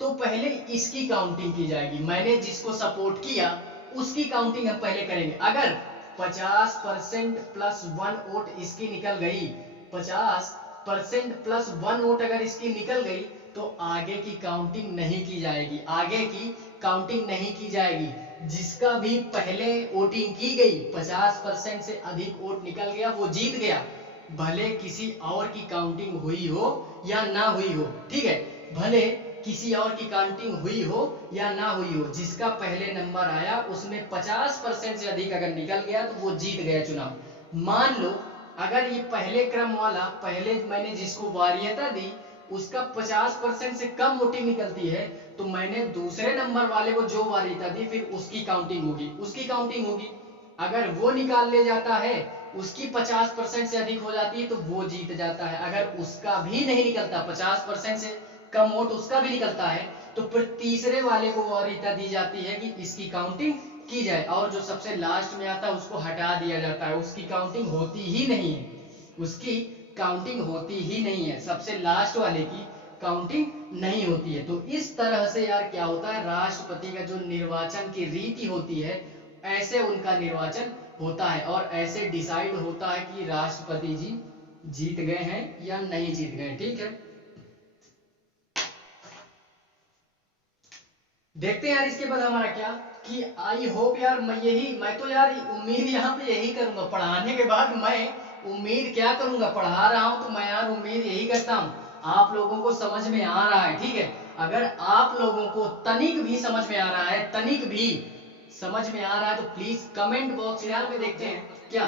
तो पहले इसकी काउंटिंग की जाएगी, मैंने जिसको सपोर्ट किया उसकी काउंटिंग हम पहले करेंगे। अगर 50% प्लस 1 वोट इसकी निकल गई, 50% प्लस 1 वोट अगर इसकी निकल गई तो आगे की काउंटिंग नहीं की जाएगी, आगे की काउंटिंग नहीं की जाएगी। जिसका भी पहले वोटिंग की गई 50% से अधिक वोट निकल गया वो जीत गया, भले किसी और की काउंटिंग हुई हो या ना हुई हो, ठीक है, भले किसी और की काउंटिंग हुई हो या ना हुई हो, जिसका पहले नंबर आया उसमें 50% से अधिक अगर निकल गया तो वो जीत गया चुनाव। मान लो अगर ये पहले क्रम वाला, पहले मैंने जिसको वरीयता दी उसका 50% से कम वोटिंग निकलती है तो मैंने दूसरे नंबर वाले को जो वरीयता दी फिर उसकी काउंटिंग होगी, उसकी काउंटिंग होगी। अगर वो निकाल ले जाता है, उसकी 50% से अधिक हो जाती है तो वो जीत जाता है। अगर उसका भी नहीं निकलता, 50% से कम वोट उसका भी निकलता है तो फिर तीसरे वाले को वरीयता दी जाती है कि इसकी काउंटिंग की जाए, और जो सबसे लास्ट में आता है उसको हटा दिया जाता है, उसकी काउंटिंग होती ही नहीं है, उसकी काउंटिंग होती ही नहीं है, सबसे लास्ट वाले की काउंटिंग नहीं होती है। तो इस तरह से यार क्या होता है, राष्ट्रपति का जो निर्वाचन की रीति होती है ऐसे उनका निर्वाचन होता है और ऐसे डिसाइड होता है कि राष्ट्रपति जी जीत गए हैं या नहीं जीत गए, ठीक है। देखते हैं यार इसके बाद हमारा क्या, कि आई होप यार मैं तो यार उम्मीद यहाँ पे यही करूंगा, पढ़ाने के बाद मैं उम्मीद क्या करूंगा, पढ़ा रहा हूं तो मैं यार उम्मीद यही करता हूं आप लोगों को समझ में आ रहा है, ठीक है। अगर आप लोगों को तनिक भी समझ में आ रहा है, तनिक भी समझ में आ रहा है तो प्लीज कमेंट बॉक्स यहाँ पे देखते हैं क्या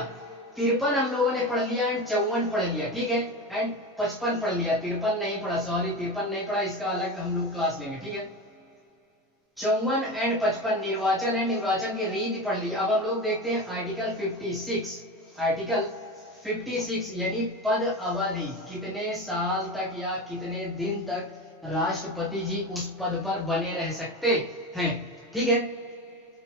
53 हम लोगों ने पढ़ लिया एंड 54 पढ़ लिया, ठीक है, एंड 55 पढ़ लिया, 53 नहीं पढ़ा, सॉरी 53 नहीं पढ़ा, इसका अलग हम लोग क्लास लेंगे, ठीक है। 54 एंड 55 निर्वाचन एंड निर्वाचन की रीति पढ़ ली। अब हम लोग देखते हैं आर्टिकल 56, आर्टिकल 56 यानी पद अवधि, कितने साल तक या कितने दिन तक राष्ट्रपति जी उस पद पर बने रह सकते हैं, ठीक है।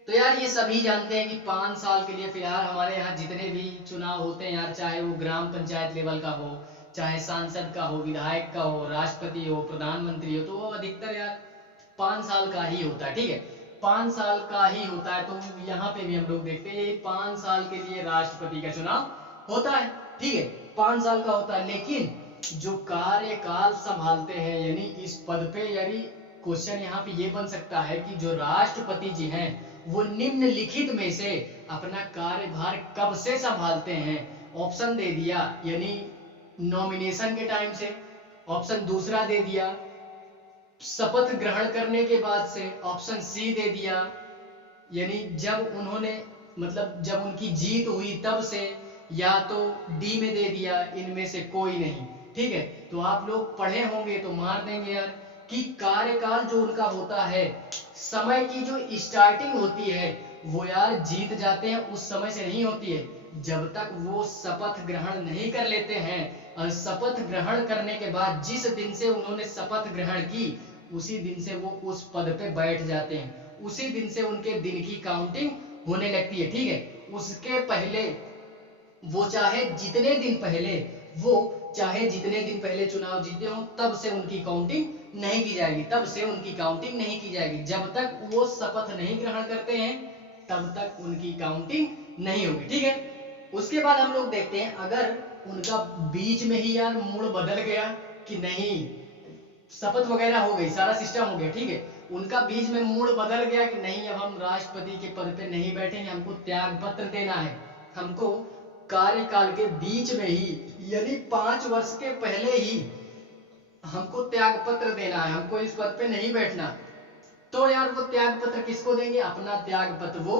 तो यार ये सभी जानते हैं कि 5 साल के लिए फिलहाल हमारे यहाँ जितने भी चुनाव होते हैं यार, चाहे वो ग्राम पंचायत लेवल का हो, चाहे सांसद का हो, विधायक का हो, राष्ट्रपति हो, प्रधानमंत्री हो, तो वो अधिकतर यार 5 साल का ही होता है, ठीक है, 5 साल का ही होता है। तो यहाँ पे भी हम लोग देखते हैं 5 साल के लिए राष्ट्रपति का चुनाव होता है, ठीक है, 5 साल का होता है। लेकिन जो कार्यकाल संभालते हैं यानी इस पद पे, यानी क्वेश्चन यहाँ पे ये बन सकता है कि जो राष्ट्रपति जी हैं वो निम्नलिखित में से अपना कार्यभार कब से संभालते हैं। ऑप्शन दे दिया यानी नॉमिनेशन के टाइम से, ऑप्शन दूसरा दे दिया शपथ ग्रहण करने के बाद से, ऑप्शन सी दे दिया यानी जब उन्होंने मतलब जब उनकी जीत हुई तब से, या तो डी में दे दिया इनमें से कोई नहीं। ठीक है, तो आप लोग पढ़े होंगे तो मार देंगे यार कि कार्यकाल जो उनका होता है, समय की जो स्टार्टिंग होती है वो यार जीत जाते हैं उस समय से नहीं होती है, जब तक वो शपथ ग्रहण नहीं कर लेते हैं। और शपथ ग्रहण करने के बाद जिस दिन से उन्होंने शपथ ग्रहण की उसी दिन से वो उस पद पे बैठ जाते हैं, उसी दिन से उनके दिन की काउंटिंग होने लगती है। ठीक है, उसके पहले वो चाहे जितने दिन पहले चुनाव जीते हो तब से उनकी काउंटिंग नहीं की जाएगी, जब तक वो शपथ नहीं ग्रहण करते हैं तब तक उनकी काउंटिंग नहीं होगी। ठीक है, उसके बाद हम लोग देखते हैं अगर उनका बीच में ही यार मूड बदल गया कि नहीं, शपथ वगैरह हो गई, सारा सिस्टम हो गया, ठीक है, उनका बीच में मूड बदल गया कि नहीं अब हम राष्ट्रपति के पद पे नहीं बैठेंगे, हमको त्याग पत्र देना है, हमको कार्यकाल के बीच में ही यानी 5 वर्ष के पहले ही हमको त्याग पत्र देना है, हमको इस पद पे नहीं बैठना, तो यार वो त्याग पत्र किसको देंगे, अपना त्याग पत्र वो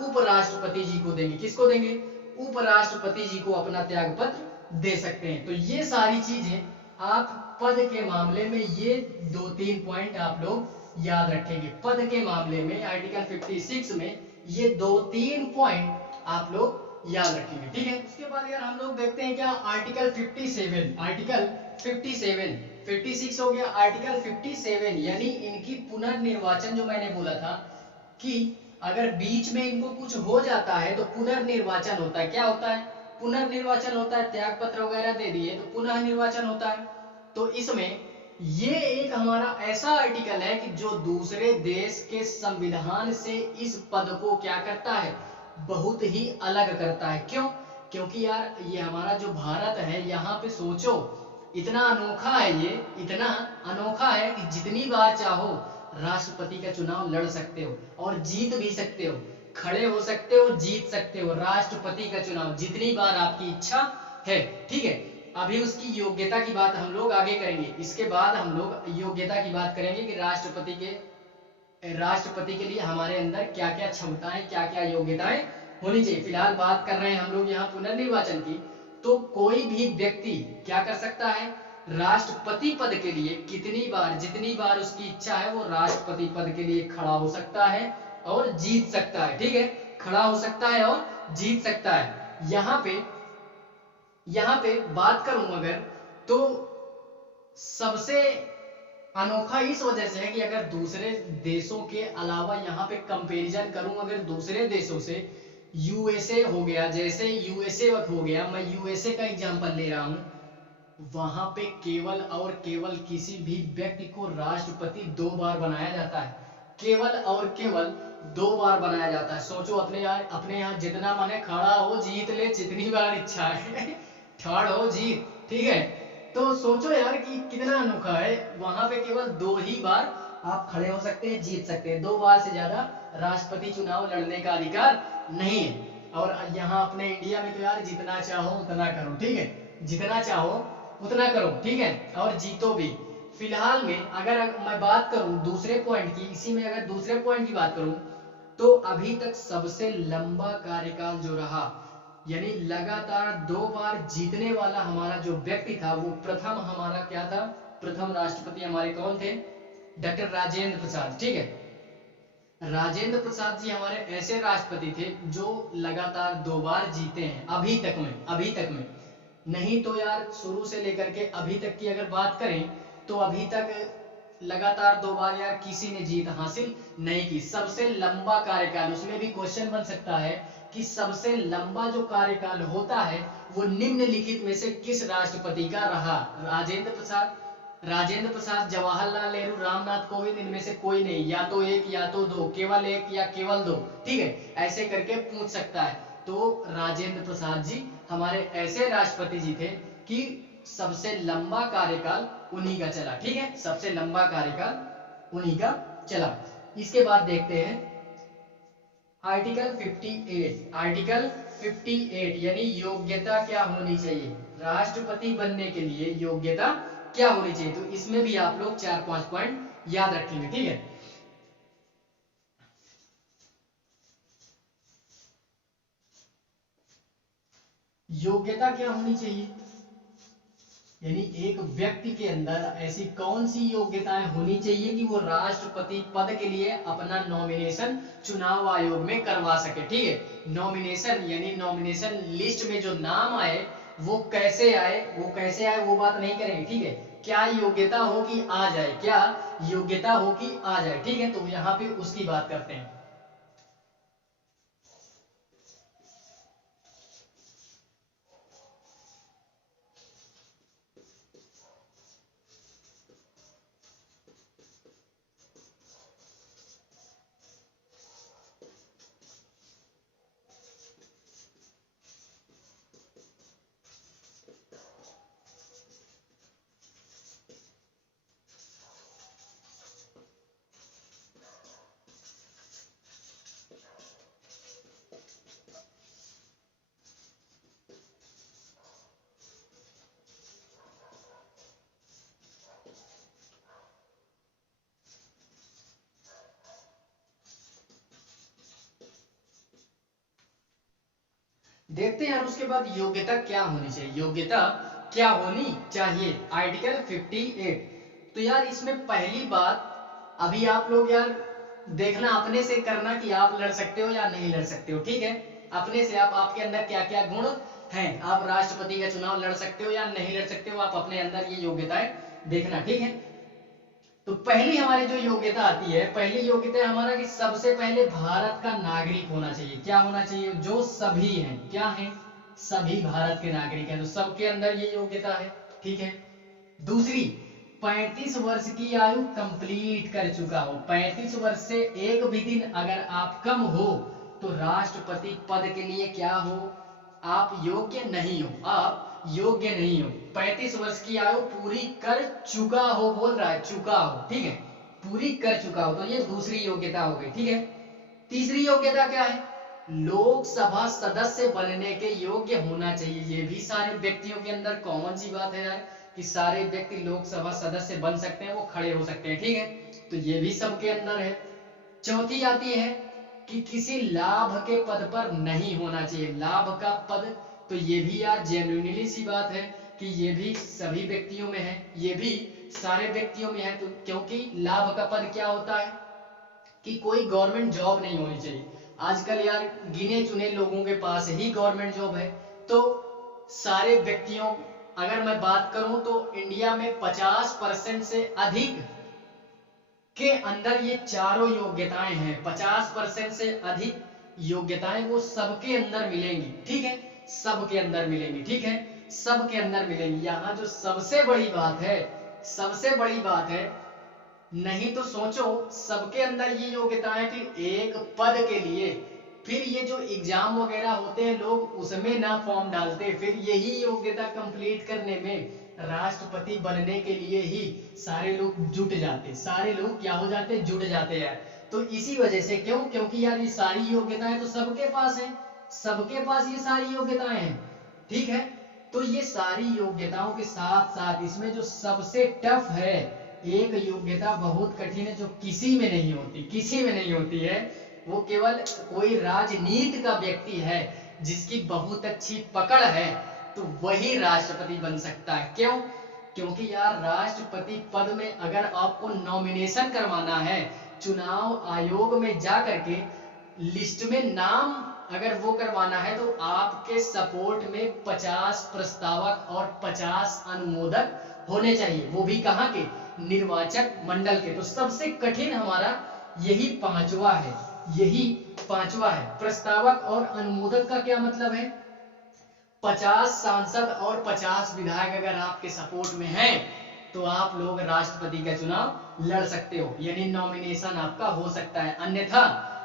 उपराष्ट्रपति जी को देंगे। किसको देंगे, उपराष्ट्रपति जी को अपना त्याग पत्र दे सकते हैं। तो ये सारी चीजें आप पद के मामले में ये 2-3 पॉइंट आप लोग याद रखेंगे। पद के मामले में आर्टिकल 56 में ये 2-3 पॉइंट आप लोग याद रखेंगे। ठीक है, उसके बाद यार हम लोग देखते हैं क्या आर्टिकल 57, आर्टिकल 57, 56 हो गया, आर्टिकल 57 यानी इनकी पुनर्निर्वाचन, जो मैंने बोला था कि अगर बीच में इनको कुछ हो जाता है तो पुनर्निर्वाचन होता है। क्या होता है, पुनर्निर्वाचन होता है, त्याग पत्र वगैरह दे दिए तो पुनः निर्वाचन होता है। तो इसमें ये एक हमारा ऐसा आर्टिकल है कि जो दूसरे देश के संविधान से इस पद को क्या करता है, बहुत ही अलग करता है। क्यों, क्योंकि यार ये हमारा जो भारत है, यहाँ पे सोचो इतना अनोखा है, ये इतना अनोखा है कि जितनी बार चाहो राष्ट्रपति का चुनाव लड़ सकते हो और जीत भी सकते हो, खड़े हो सकते हो, जीत सकते हो, राष्ट्रपति का चुनाव जितनी बार आपकी इच्छा है। ठीक है, अभी उसकी योग्यता की बात हम लोग आगे करेंगे, इसके बाद हम लोग योग्यता की बात करेंगे कि राष्ट्रपति के लिए हमारे अंदर क्या क्या क्षमताएं, क्या क्या योग्यताएं होनी चाहिए। फिलहाल बात कर रहे हैं हम लोग यहाँ पुनर्निर्वाचन की। तो कोई भी व्यक्ति क्या कर सकता है, राष्ट्रपति पद के लिए जितनी बार उसकी इच्छा है वो राष्ट्रपति पद के लिए खड़ा हो सकता है और जीत सकता है। ठीक है, खड़ा हो सकता है और जीत सकता है। यहाँ पे बात करूं अगर, तो सबसे अनोखा इस वजह से है कि अगर दूसरे देशों के अलावा यहाँ पे कंपैरिजन करूं, अगर दूसरे देशों से, यूएसए हो गया, जैसे यूएसए हो गया, मैं यूएसए का एग्जांपल ले रहा हूं, वहां पे केवल और केवल किसी भी व्यक्ति को राष्ट्रपति 2 बार बनाया जाता है, केवल और केवल 2 बार बनाया जाता है। सोचो अपने यहाँ जितना मन है खड़ा हो जीत ले, जितनी बार इच्छा है ठाड़ हो जीत। ठीक है, तो सोचो यार कि कितना अनोखा है, वहां पे केवल 2 ही बार आप खड़े हो सकते हैं, जीत सकते हैं, 2 बार से ज्यादा राष्ट्रपति चुनाव लड़ने का अधिकार नहीं है। और यहाँ अपने इंडिया में तो यार जितना चाहो उतना करो, ठीक है, जितना चाहो उतना करो, ठीक है, और जीतो भी। फिलहाल में अगर मैं बात करूं दूसरे पॉइंट की, इसी में अगर दूसरे पॉइंट की बात करूं, तो अभी तक सबसे लंबा कार्यकाल जो रहा, यानी लगातार 2 बार जीतने वाला हमारा जो व्यक्ति था, वो प्रथम हमारा क्या था, प्रथम राष्ट्रपति हमारे कौन थे, डॉक्टर राजेंद्र प्रसाद। ठीक है, राजेंद्र प्रसाद जी हमारे ऐसे राष्ट्रपति थे जो लगातार 2 बार जीते हैं अभी तक में। नहीं तो यार शुरू से लेकर के अभी तक की अगर बात करें तो अभी तक लगातार 2 बार यार किसी ने जीत हासिल नहीं की। सबसे लंबा कार्यकाल, उसमें भी क्वेश्चन बन सकता है कि सबसे लंबा जो कार्यकाल होता है वो निम्नलिखित में से किस राष्ट्रपति का रहा, राजेंद्र प्रसाद, जवाहरलाल नेहरू, रामनाथ कोविंद, इनमें से कोई नहीं, या तो 1 या तो 2, केवल 1 या केवल 2। ठीक है, ऐसे करके पूछ सकता है। तो राजेंद्र प्रसाद जी हमारे ऐसे राष्ट्रपति जी थे कि सबसे लंबा कार्यकाल उन्हीं का चला। ठीक है, सबसे लंबा कार्यकाल उन्हीं का चला। इसके बाद देखते हैं आर्टिकल 58। आर्टिकल 58 यानी योग्यता क्या होनी चाहिए, राष्ट्रपति बनने के लिए योग्यता क्या होनी चाहिए। तो इसमें भी आप लोग 4-5 पॉइंट याद रखेंगे। ठीक है, योग्यता क्या होनी चाहिए, यानी एक व्यक्ति के अंदर ऐसी कौन सी योग्यताएं होनी चाहिए कि वो राष्ट्रपति पद के लिए अपना नॉमिनेशन चुनाव आयोग में करवा सके। ठीक है, नॉमिनेशन यानी नॉमिनेशन लिस्ट में जो नाम आए वो कैसे आए, वो बात नहीं करेंगे। ठीक है, क्या योग्यता हो कि आ जाए, क्या योग्यता हो कि आ जाए। ठीक है, तो यहाँ पे उसकी बात करते हैं। देखते हैं यार उसके बाद योग्यता क्या होनी चाहिए, योग्यता क्या होनी चाहिए आर्टिकल 58। तो यार इसमें पहली बात, अभी आप लोग यार देखना अपने से करना कि आप लड़ सकते हो या नहीं लड़ सकते हो। ठीक है, अपने से आप, आपके अंदर क्या क्या गुण हैं, आप राष्ट्रपति का चुनाव लड़ सकते हो या नहीं लड़ सकते हो, आप अपने अंदर ये योग्यताएं देखना। ठीक है, तो पहली हमारी जो योग्यता आती है, पहली योग्यता है हमारा कि सबसे पहले भारत का नागरिक होना चाहिए। क्या होना चाहिए, जो सभी हैं, क्या है, सभी भारत के नागरिक हैं, तो सबके अंदर ये योग्यता है। ठीक है, दूसरी 35 वर्ष की आयु कंप्लीट कर चुका हो, 35 वर्ष से एक भी दिन अगर आप कम हो तो राष्ट्रपति पद के लिए क्या हो, आप योग्य नहीं हो, आप योग्य नहीं हो। 35 वर्ष की आयु पूरी कर चुका हो, बोल रहा है चुका हो। ठीक है, पूरी कर चुका हो, तो ये दूसरी योग्यता हो गई। ठीक है, तीसरी योग्यता क्या है, लोकसभा सदस्य बनने के योग्य होना चाहिए। ये भी सारे व्यक्तियों के अंदर कॉमन सी बात है यार कि सारे व्यक्ति लोकसभा सदस्य बन सकते हैं, वो खड़े हो सकते हैं। ठीक है, तो ये भी सबके अंदर है। चौथी आती है कि किसी लाभ के पद पर नहीं होना चाहिए, लाभ का पद, तो ये भी यार जेन्युइनली सी बात है कि ये भी सभी व्यक्तियों में है, ये भी सारे व्यक्तियों में है। तो क्योंकि लाभ का पद क्या होता है कि कोई गवर्नमेंट जॉब नहीं होनी चाहिए। आजकल यार गिने चुने लोगों के पास ही गवर्नमेंट जॉब है। तो सारे व्यक्तियों, अगर मैं बात करूं तो इंडिया में 50% से अधिक के अंदर ये चारों योग्यताएं हैं, 50% से अधिक योग्यताएं वो सबके अंदर मिलेंगी। ठीक है, सबके अंदर मिलेंगी। ठीक है, सबके अंदर मिलेंगी। यहाँ जो सबसे बड़ी बात है, सबसे बड़ी बात है, नहीं तो सोचो सबके अंदर ये योग्यताएं, फिर एक पद के लिए फिर ये जो एग्जाम वगैरह होते हैं लोग उसमें ना फॉर्म डालते, फिर यही योग्यता कंप्लीट करने में राष्ट्रपति बनने के लिए ही सारे लोग जुट जाते, सारे लोग क्या हो जाते, जुट जाते हैं। तो इसी वजह से, क्यों, क्योंकि यार ये सारी योग्यताएं तो सबके पास है, सबके पास ये सारी योग्यताएं हैं। ठीक है, तो ये सारी योग्यताओं के साथ साथ इसमें जो सबसे टफ है, एक योग्यता बहुत कठिन है जो किसी में नहीं होती, किसी में नहीं होती है, वो केवल कोई राजनीति का व्यक्ति है जिसकी बहुत अच्छी पकड़ है तो वही राष्ट्रपति बन सकता है। क्यों, क्योंकि यार राष्ट्रपति पद में अगर आपको नॉमिनेशन करवाना है, चुनाव आयोग में जा करके लिस्ट में नाम अगर वो करवाना है, तो आपके सपोर्ट में 50 प्रस्तावक और 50 अनुमोदक होने चाहिए, वो भी कहाँ के, निर्वाचक मंडल के। तो सबसे कठिन हमारा यही पांचवा है, यही पांचवा है। प्रस्तावक और अनुमोदक का क्या मतलब है, 50 सांसद और 50 विधायक अगर आपके सपोर्ट में हैं तो आप लोग राष्ट्रपति का चुनाव लड़ सकते हो, यानी नॉमिनेशन आपका हो सकता है। अन्यथा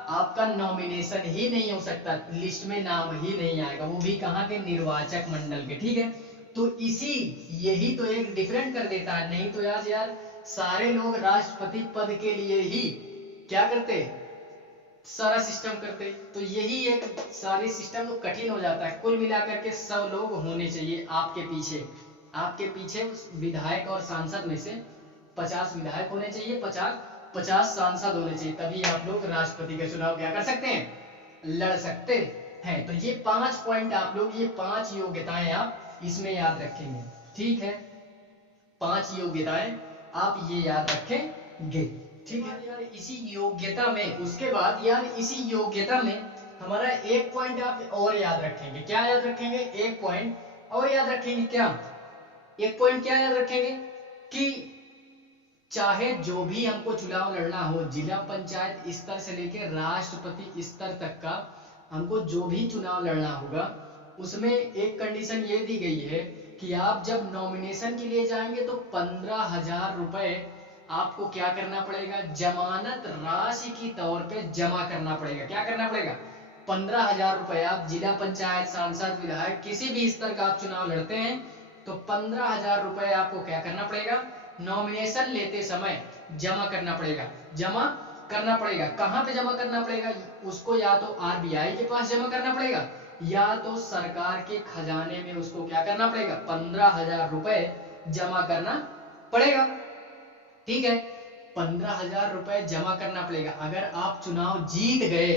आपका नॉमिनेशन ही नहीं हो सकता, लिस्ट में नाम ही नहीं आएगा, वो भी कहाँ के, निर्वाचक मंडल के। ठीक है, तो यही तो एक डिफरेंट कर देता है। नहीं तो यार सारे लोग राष्ट्रपति पद के लिए ही क्या करते, सारा सिस्टम करते। तो यही एक सारी सिस्टम तो कठिन हो जाता है। कुल मिलाकर के 100 लोग होने चाहिए आपके पीछे विधायक और सांसद में से 50 विधायक होने चाहिए, 50 सांसद होने चाहिए, तभी आप लोग राष्ट्रपति का चुनाव क्या कर सकते हैं, लड़ सकते हैं। तो ये 5 पॉइंट आप लोग, ये 5 योग्यताएं आप इसमें याद रखेंगे, ठीक है। 5 योग्यताएं आप ये याद रखेंगे, ठीक है यार। इसी योग्यता में, उसके बाद यार इसी योग्यता में हमारा एक पॉइंट आप और याद रखेंगे। क्या याद रखेंगे, एक पॉइंट और याद रखेंगे। क्या एक पॉइंट क्या याद रखेंगे कि चाहे जो भी हमको चुनाव लड़ना हो, जिला पंचायत स्तर से लेकर राष्ट्रपति स्तर तक का हमको जो भी चुनाव लड़ना होगा, उसमें एक कंडीशन ये दी गई है कि आप जब नॉमिनेशन के लिए जाएंगे तो 15,000 रुपए आपको क्या करना पड़ेगा, जमानत राशि की तौर पे जमा करना पड़ेगा। क्या करना पड़ेगा, 15,000 रुपए। आप जिला पंचायत, सांसद, विधायक किसी भी स्तर का आप चुनाव लड़ते हैं तो 15,000 रुपए आपको क्या करना पड़ेगा, नॉमिनेशन लेते समय जमा करना पड़ेगा। जमा करना पड़ेगा, कहाँ पे जमा करना पड़ेगा उसको, या तो आरबीआई के पास जमा करना पड़ेगा या तो सरकार के खजाने में उसको क्या करना पड़ेगा, 15,000 रुपए जमा करना पड़ेगा, ठीक है। 15,000 रुपए जमा करना पड़ेगा। अगर आप चुनाव जीत गए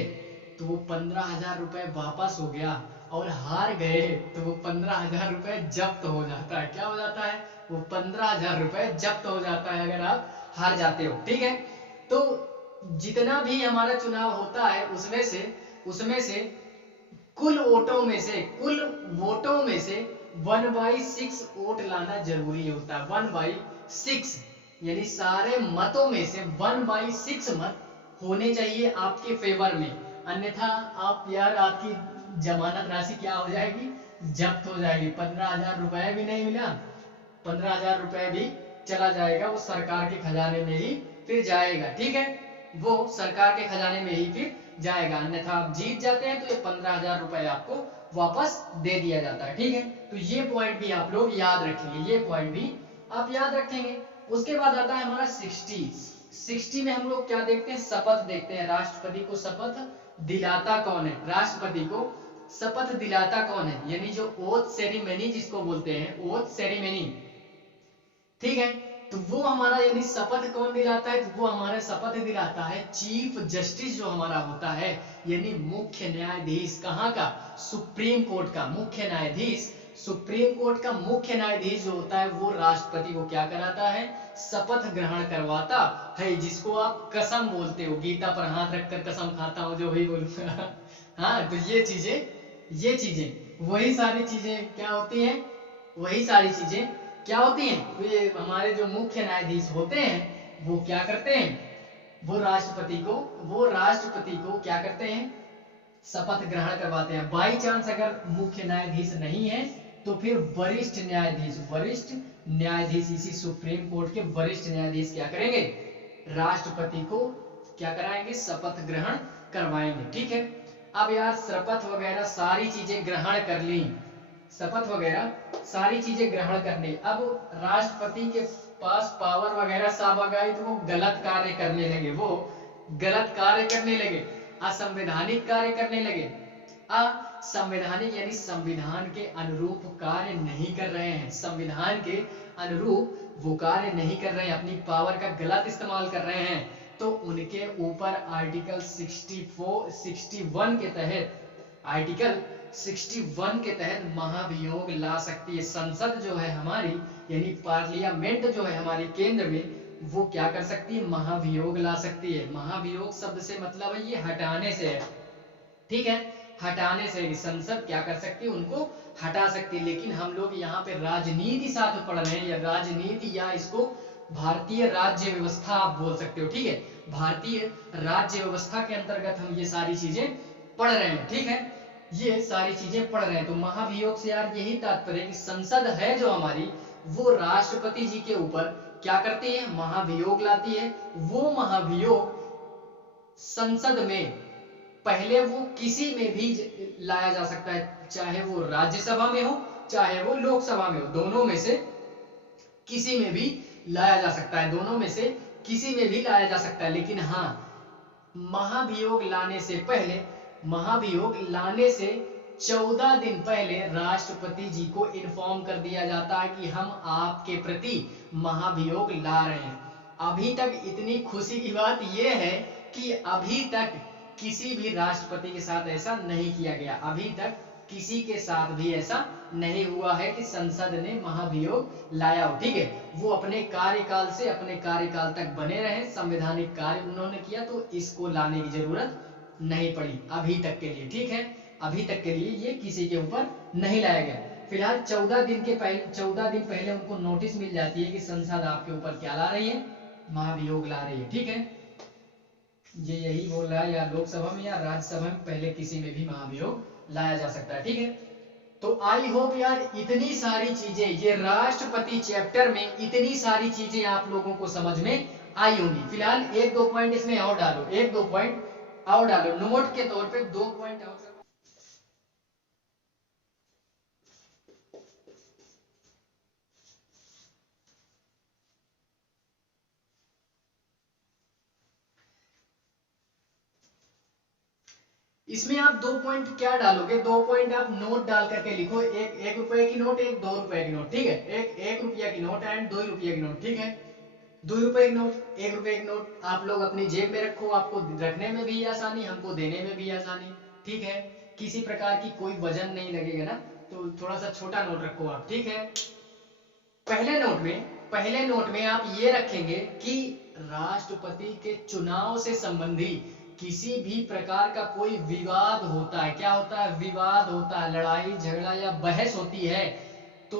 तो वो 15,000 रुपए वापस हो गया, और हार गए तो वो 15,000 रुपए जब्त हो जाता है। क्या हो जाता है, वो 15,000 रुपए जब्त हो जाता है अगर आप हार जाते हो, ठीक है। तो जितना भी हमारा चुनाव होता है उसमें से कुल वोटों में से 1/6 वोट लाना जरूरी होता है। 1/6 यानी सारे मतों में से 1/6 मत होने चाहिए आपके फेवर में, अन्यथा आप यार आपकी जमानत राशि क्या हो जाएगी, जब्त हो जाएगी। 15,000 रुपए भी नहीं मिला, 15,000 रुपए भी चला जाएगा, वो सरकार के खजाने में ही फिर जाएगा, ठीक है। वो सरकार के खजाने में ही फिर जाएगा, अन्यथा आप जीत जाते हैं तो ये 15,000 रुपए आपको वापस दे दिया जाता है, ठीक है। तो ये पॉइंट भी आप लोग याद रखेंगे, ये पॉइंट भी आप याद रखेंगे। उसके बाद आता है हमारा 60 में हम लोग क्या देखते हैं, शपथ देखते हैं। राष्ट्रपति को शपथ दिलाता कौन है, राष्ट्रपति को शपथ दिलाता कौन है, यानी जो ओथ सेरेमनी जिसको बोलते हैं, ओथ सेरेमनी, ठीक है। तो वो हमारा यानी शपथ कौन दिलाता है, तो वो हमारा शपथ दिलाता है चीफ जस्टिस जो हमारा होता है, यानी मुख्य न्यायाधीश। कहाँ का, सुप्रीम कोर्ट का मुख्य न्यायाधीश। सुप्रीम कोर्ट का मुख्य न्यायाधीश जो होता है वो राष्ट्रपति को क्या कराता है, शपथ ग्रहण करवाता है, जिसको आप कसम बोलते हो, गीता पर हाथ रखकर कसम खाता हूं जो भी बोलूंगा। हाँ, तो ये चीजें वही सारी चीजें क्या होती हैं, वही सारी चीजें क्या होती हैं, ये हमारे जो मुख्य न्यायाधीश होते हैं वो क्या करते हैं, वो राष्ट्रपति को क्या करते हैं, शपथ ग्रहण करवाते हैं। बाई चांस अगर मुख्य न्यायाधीश नहीं है तो फिर वरिष्ठ न्यायाधीश इसी सुप्रीम कोर्ट के वरिष्ठ न्यायाधीश क्या करेंगे, राष्ट्रपति को क्या कराएंगे, शपथ ग्रहण करवाएंगे, ठीक है। अब यार शपथ वगैरह सारी चीजें ग्रहण कर ली, शपथ वगैरह सारी चीजें ग्रहण कर ली। अब राष्ट्रपति के पास पावर वगैरह सब आ गई तो वो गलत कार्य करने लगे, असंवैधानिक कार्य करने लगे। असंवैधानिक यानी संविधान के अनुरूप कार्य नहीं कर रहे हैं, संविधान के अनुरूप वो कार्य नहीं कर रहे हैं, अपनी पावर का गलत इस्तेमाल कर रहे हैं, तो उनके ऊपर आर्टिकल 61 के तहत, आर्टिकल 61 के तहत महाभियोग ला सकती है संसद जो है हमारी, यानी पार्लियामेंट जो है हमारी केंद्र में, वो क्या कर सकती है, महाभियोग ला सकती है। महाभियोग शब्द से मतलब है ये हटाने से है, ठीक है, हटाने से संसद क्या कर सकती है, उनको हटा सकती है। लेकिन हम लोग यहाँ पे राजनीति साथ पढ़ रहे हैं, या राजनीति या इसको भारतीय राज्य व्यवस्था आप बोल सकते हो, ठीक है, भारतीय राज्य व्यवस्था के अंतर्गत हम ये सारी चीजें पढ़ रहे हैं, ठीक है, ये सारी चीजें पढ़ रहे हैं। तो महाभियोग से यार यही तात्पर्य कि संसद है जो हमारी, वो राष्ट्रपति जी के ऊपर क्या करती है, महाभियोग लाती है। वो महाभियोग संसद में पहले वो किसी में भी लाया जा सकता है, चाहे वो राज्यसभा में हो चाहे वो लोकसभा में हो, दोनों में से किसी में भी लाया जा सकता है, दोनों में से किसी में भी लाया जा सकता है। लेकिन हाँ, महाभियोग लाने से 14 दिन पहले राष्ट्रपति जी को इन्फॉर्म कर दिया जाता है कि हम आपके प्रति महाभियोग ला रहे हैं। अभी तक इतनी खुशी की बात यह है कि अभी तक किसी भी राष्ट्रपति के साथ ऐसा नहीं किया गया, अभी तक किसी के साथ भी ऐसा नहीं हुआ है कि संसद ने महाभियोग लाया हो। ठीक है, वो अपने कार्यकाल तक बने रहे, संवैधानिक कार्य उन्होंने किया, तो इसको लाने की जरूरत नहीं पड़ी अभी तक के लिए। ठीक है, अभी तक के लिए ये किसी के ऊपर नहीं लाया गया। फिलहाल 14 दिन पहले उनको नोटिस मिल जाती है कि संसद आपके ऊपर क्या ला रही है, महाभियोग ला रही है। ठीक है, ये यही बोल रहा है, या लोकसभा में या राज्यसभा में पहले किसी में भी महाभियोग लाया जा सकता है। ठीक है, तो आई होप यार इतनी सारी चीजें, ये राष्ट्रपति चैप्टर में इतनी सारी चीजें आप लोगों को समझ में आई होंगी। फिलहाल 1-2 पॉइंट इसमें और डालो, 1-2 पॉइंट और डालो, नोट के तौर पे 2 पॉइंट और। इसमें आप 2 पॉइंट क्या डालोगे, 2 पॉइंट आप नोट डाल करके लिखो, एक रुपए की नोट, एक 2 रुपए की नोट। ठीक है, एक रुपया की नोट एंड 2 रुपये की नोट। ठीक है, 2 रुपए की नोट, 1 रुपए की नोट आप लोग अपनी जेब में रखो, आपको रखने में भी आसानी, हमको देने में भी आसानी। ठीक है, किसी प्रकार की कोई वजन नहीं लगेगा ना, तो थोड़ा सा छोटा नोट रखो आप। ठीक है, पहले नोट में आप ये रखेंगे कि राष्ट्रपति के चुनाव से संबंधी किसी भी प्रकार का कोई विवाद होता है, क्या होता है, विवाद होता है, लड़ाई झगड़ा या बहस होती है, तो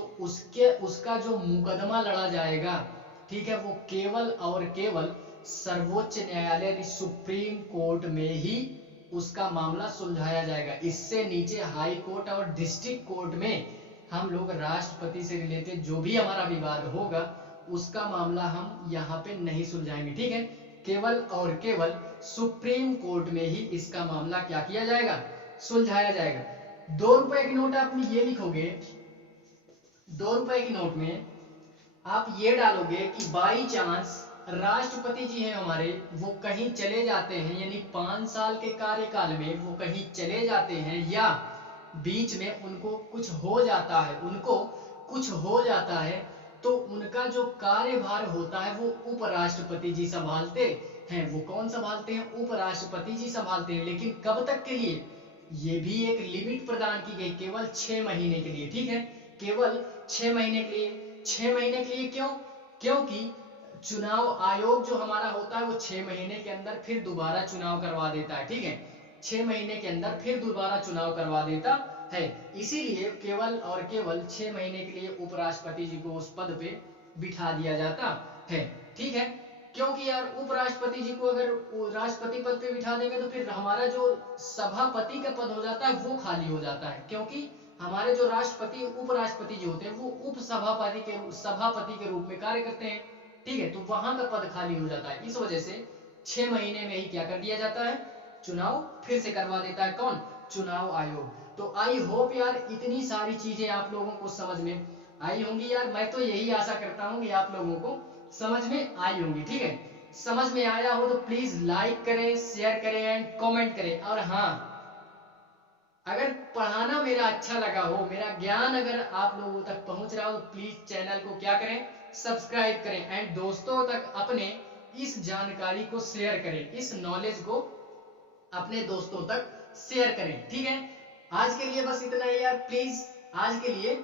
उसका जो मुकदमा लड़ा जाएगा, ठीक है, वो केवल और केवल सर्वोच्च न्यायालय यानी सुप्रीम कोर्ट में ही उसका मामला सुलझाया जाएगा। इससे नीचे हाई कोर्ट और डिस्ट्रिक्ट कोर्ट में हम लोग राष्ट्रपति से रिलेटेड जो भी हमारा विवाद होगा उसका मामला हम यहाँ पे नहीं सुलझाएंगे। ठीक है, केवल और केवल सुप्रीम कोर्ट में ही इसका मामला क्या किया जाएगा, सुलझाया जाएगा। 2 रुपए की नोट आप ये लिखोगे, 2 रुपए की नोट में आप ये डालोगे कि बाई चांस राष्ट्रपति जी हैं हमारे, वो कहीं चले जाते हैं, यानी 5 साल के कार्यकाल में वो कहीं चले जाते हैं या बीच में उनको कुछ हो जाता है, तो उनका जो कार्यभार होता है वो उपराष्ट्रपति जी संभालते हैं। वो कौन संभालते हैं, उपराष्ट्रपति जी संभालते हैं। लेकिन कब तक के लिए, ये भी एक लिमिट प्रदान की गई, केवल 6 महीने के लिए। ठीक है, केवल 6 महीने के लिए। 6 महीने के लिए क्यों, क्योंकि चुनाव आयोग जो हमारा होता है वो 6 महीने के अंदर फिर दोबारा चुनाव करवा देता है। ठीक है, 6 महीने के अंदर फिर दोबारा चुनाव करवा देता है, इसीलिए केवल और केवल 6 महीने के लिए उपराष्ट्रपति जी को उस पद पे बिठा दिया जाता है। ठीक है, क्योंकि यार उपराष्ट्रपति जी को अगर राष्ट्रपति पद पे बिठा देंगे तो फिर हमारा जो सभापति का पद हो जाता है वो खाली हो जाता है, क्योंकि हमारे जो राष्ट्रपति उपराष्ट्रपति जी होते हैं वो सभापति के रूप में कार्य करते हैं। ठीक है, तो वहां का पद खाली हो जाता है, इस वजह से 6 महीने में ही क्या कर दिया जाता है, चुनाव फिर से करवा देता है, कौन, चुनाव आयोग। तो आई होप यार इतनी सारी चीजें आप लोगों को समझ में आई होंगी। यार मैं तो यही आशा करता हूँ कि आप लोगों को समझ में आई होंगी। ठीक है, समझ में आया हो तो प्लीज लाइक करें, शेयर करें एंड कमेंट करें। और हाँ, अगर पढ़ाना मेरा अच्छा लगा हो, मेरा ज्ञान अगर आप लोगों तक पहुंच रहा हो तो प्लीज चैनल को क्या करें, सब्सक्राइब करें एंड दोस्तों तक अपने इस जानकारी को शेयर करें, इस नॉलेज को अपने दोस्तों तक शेयर करें। ठीक है, आज के लिए बस इतना ही यार, प्लीज आज के लिए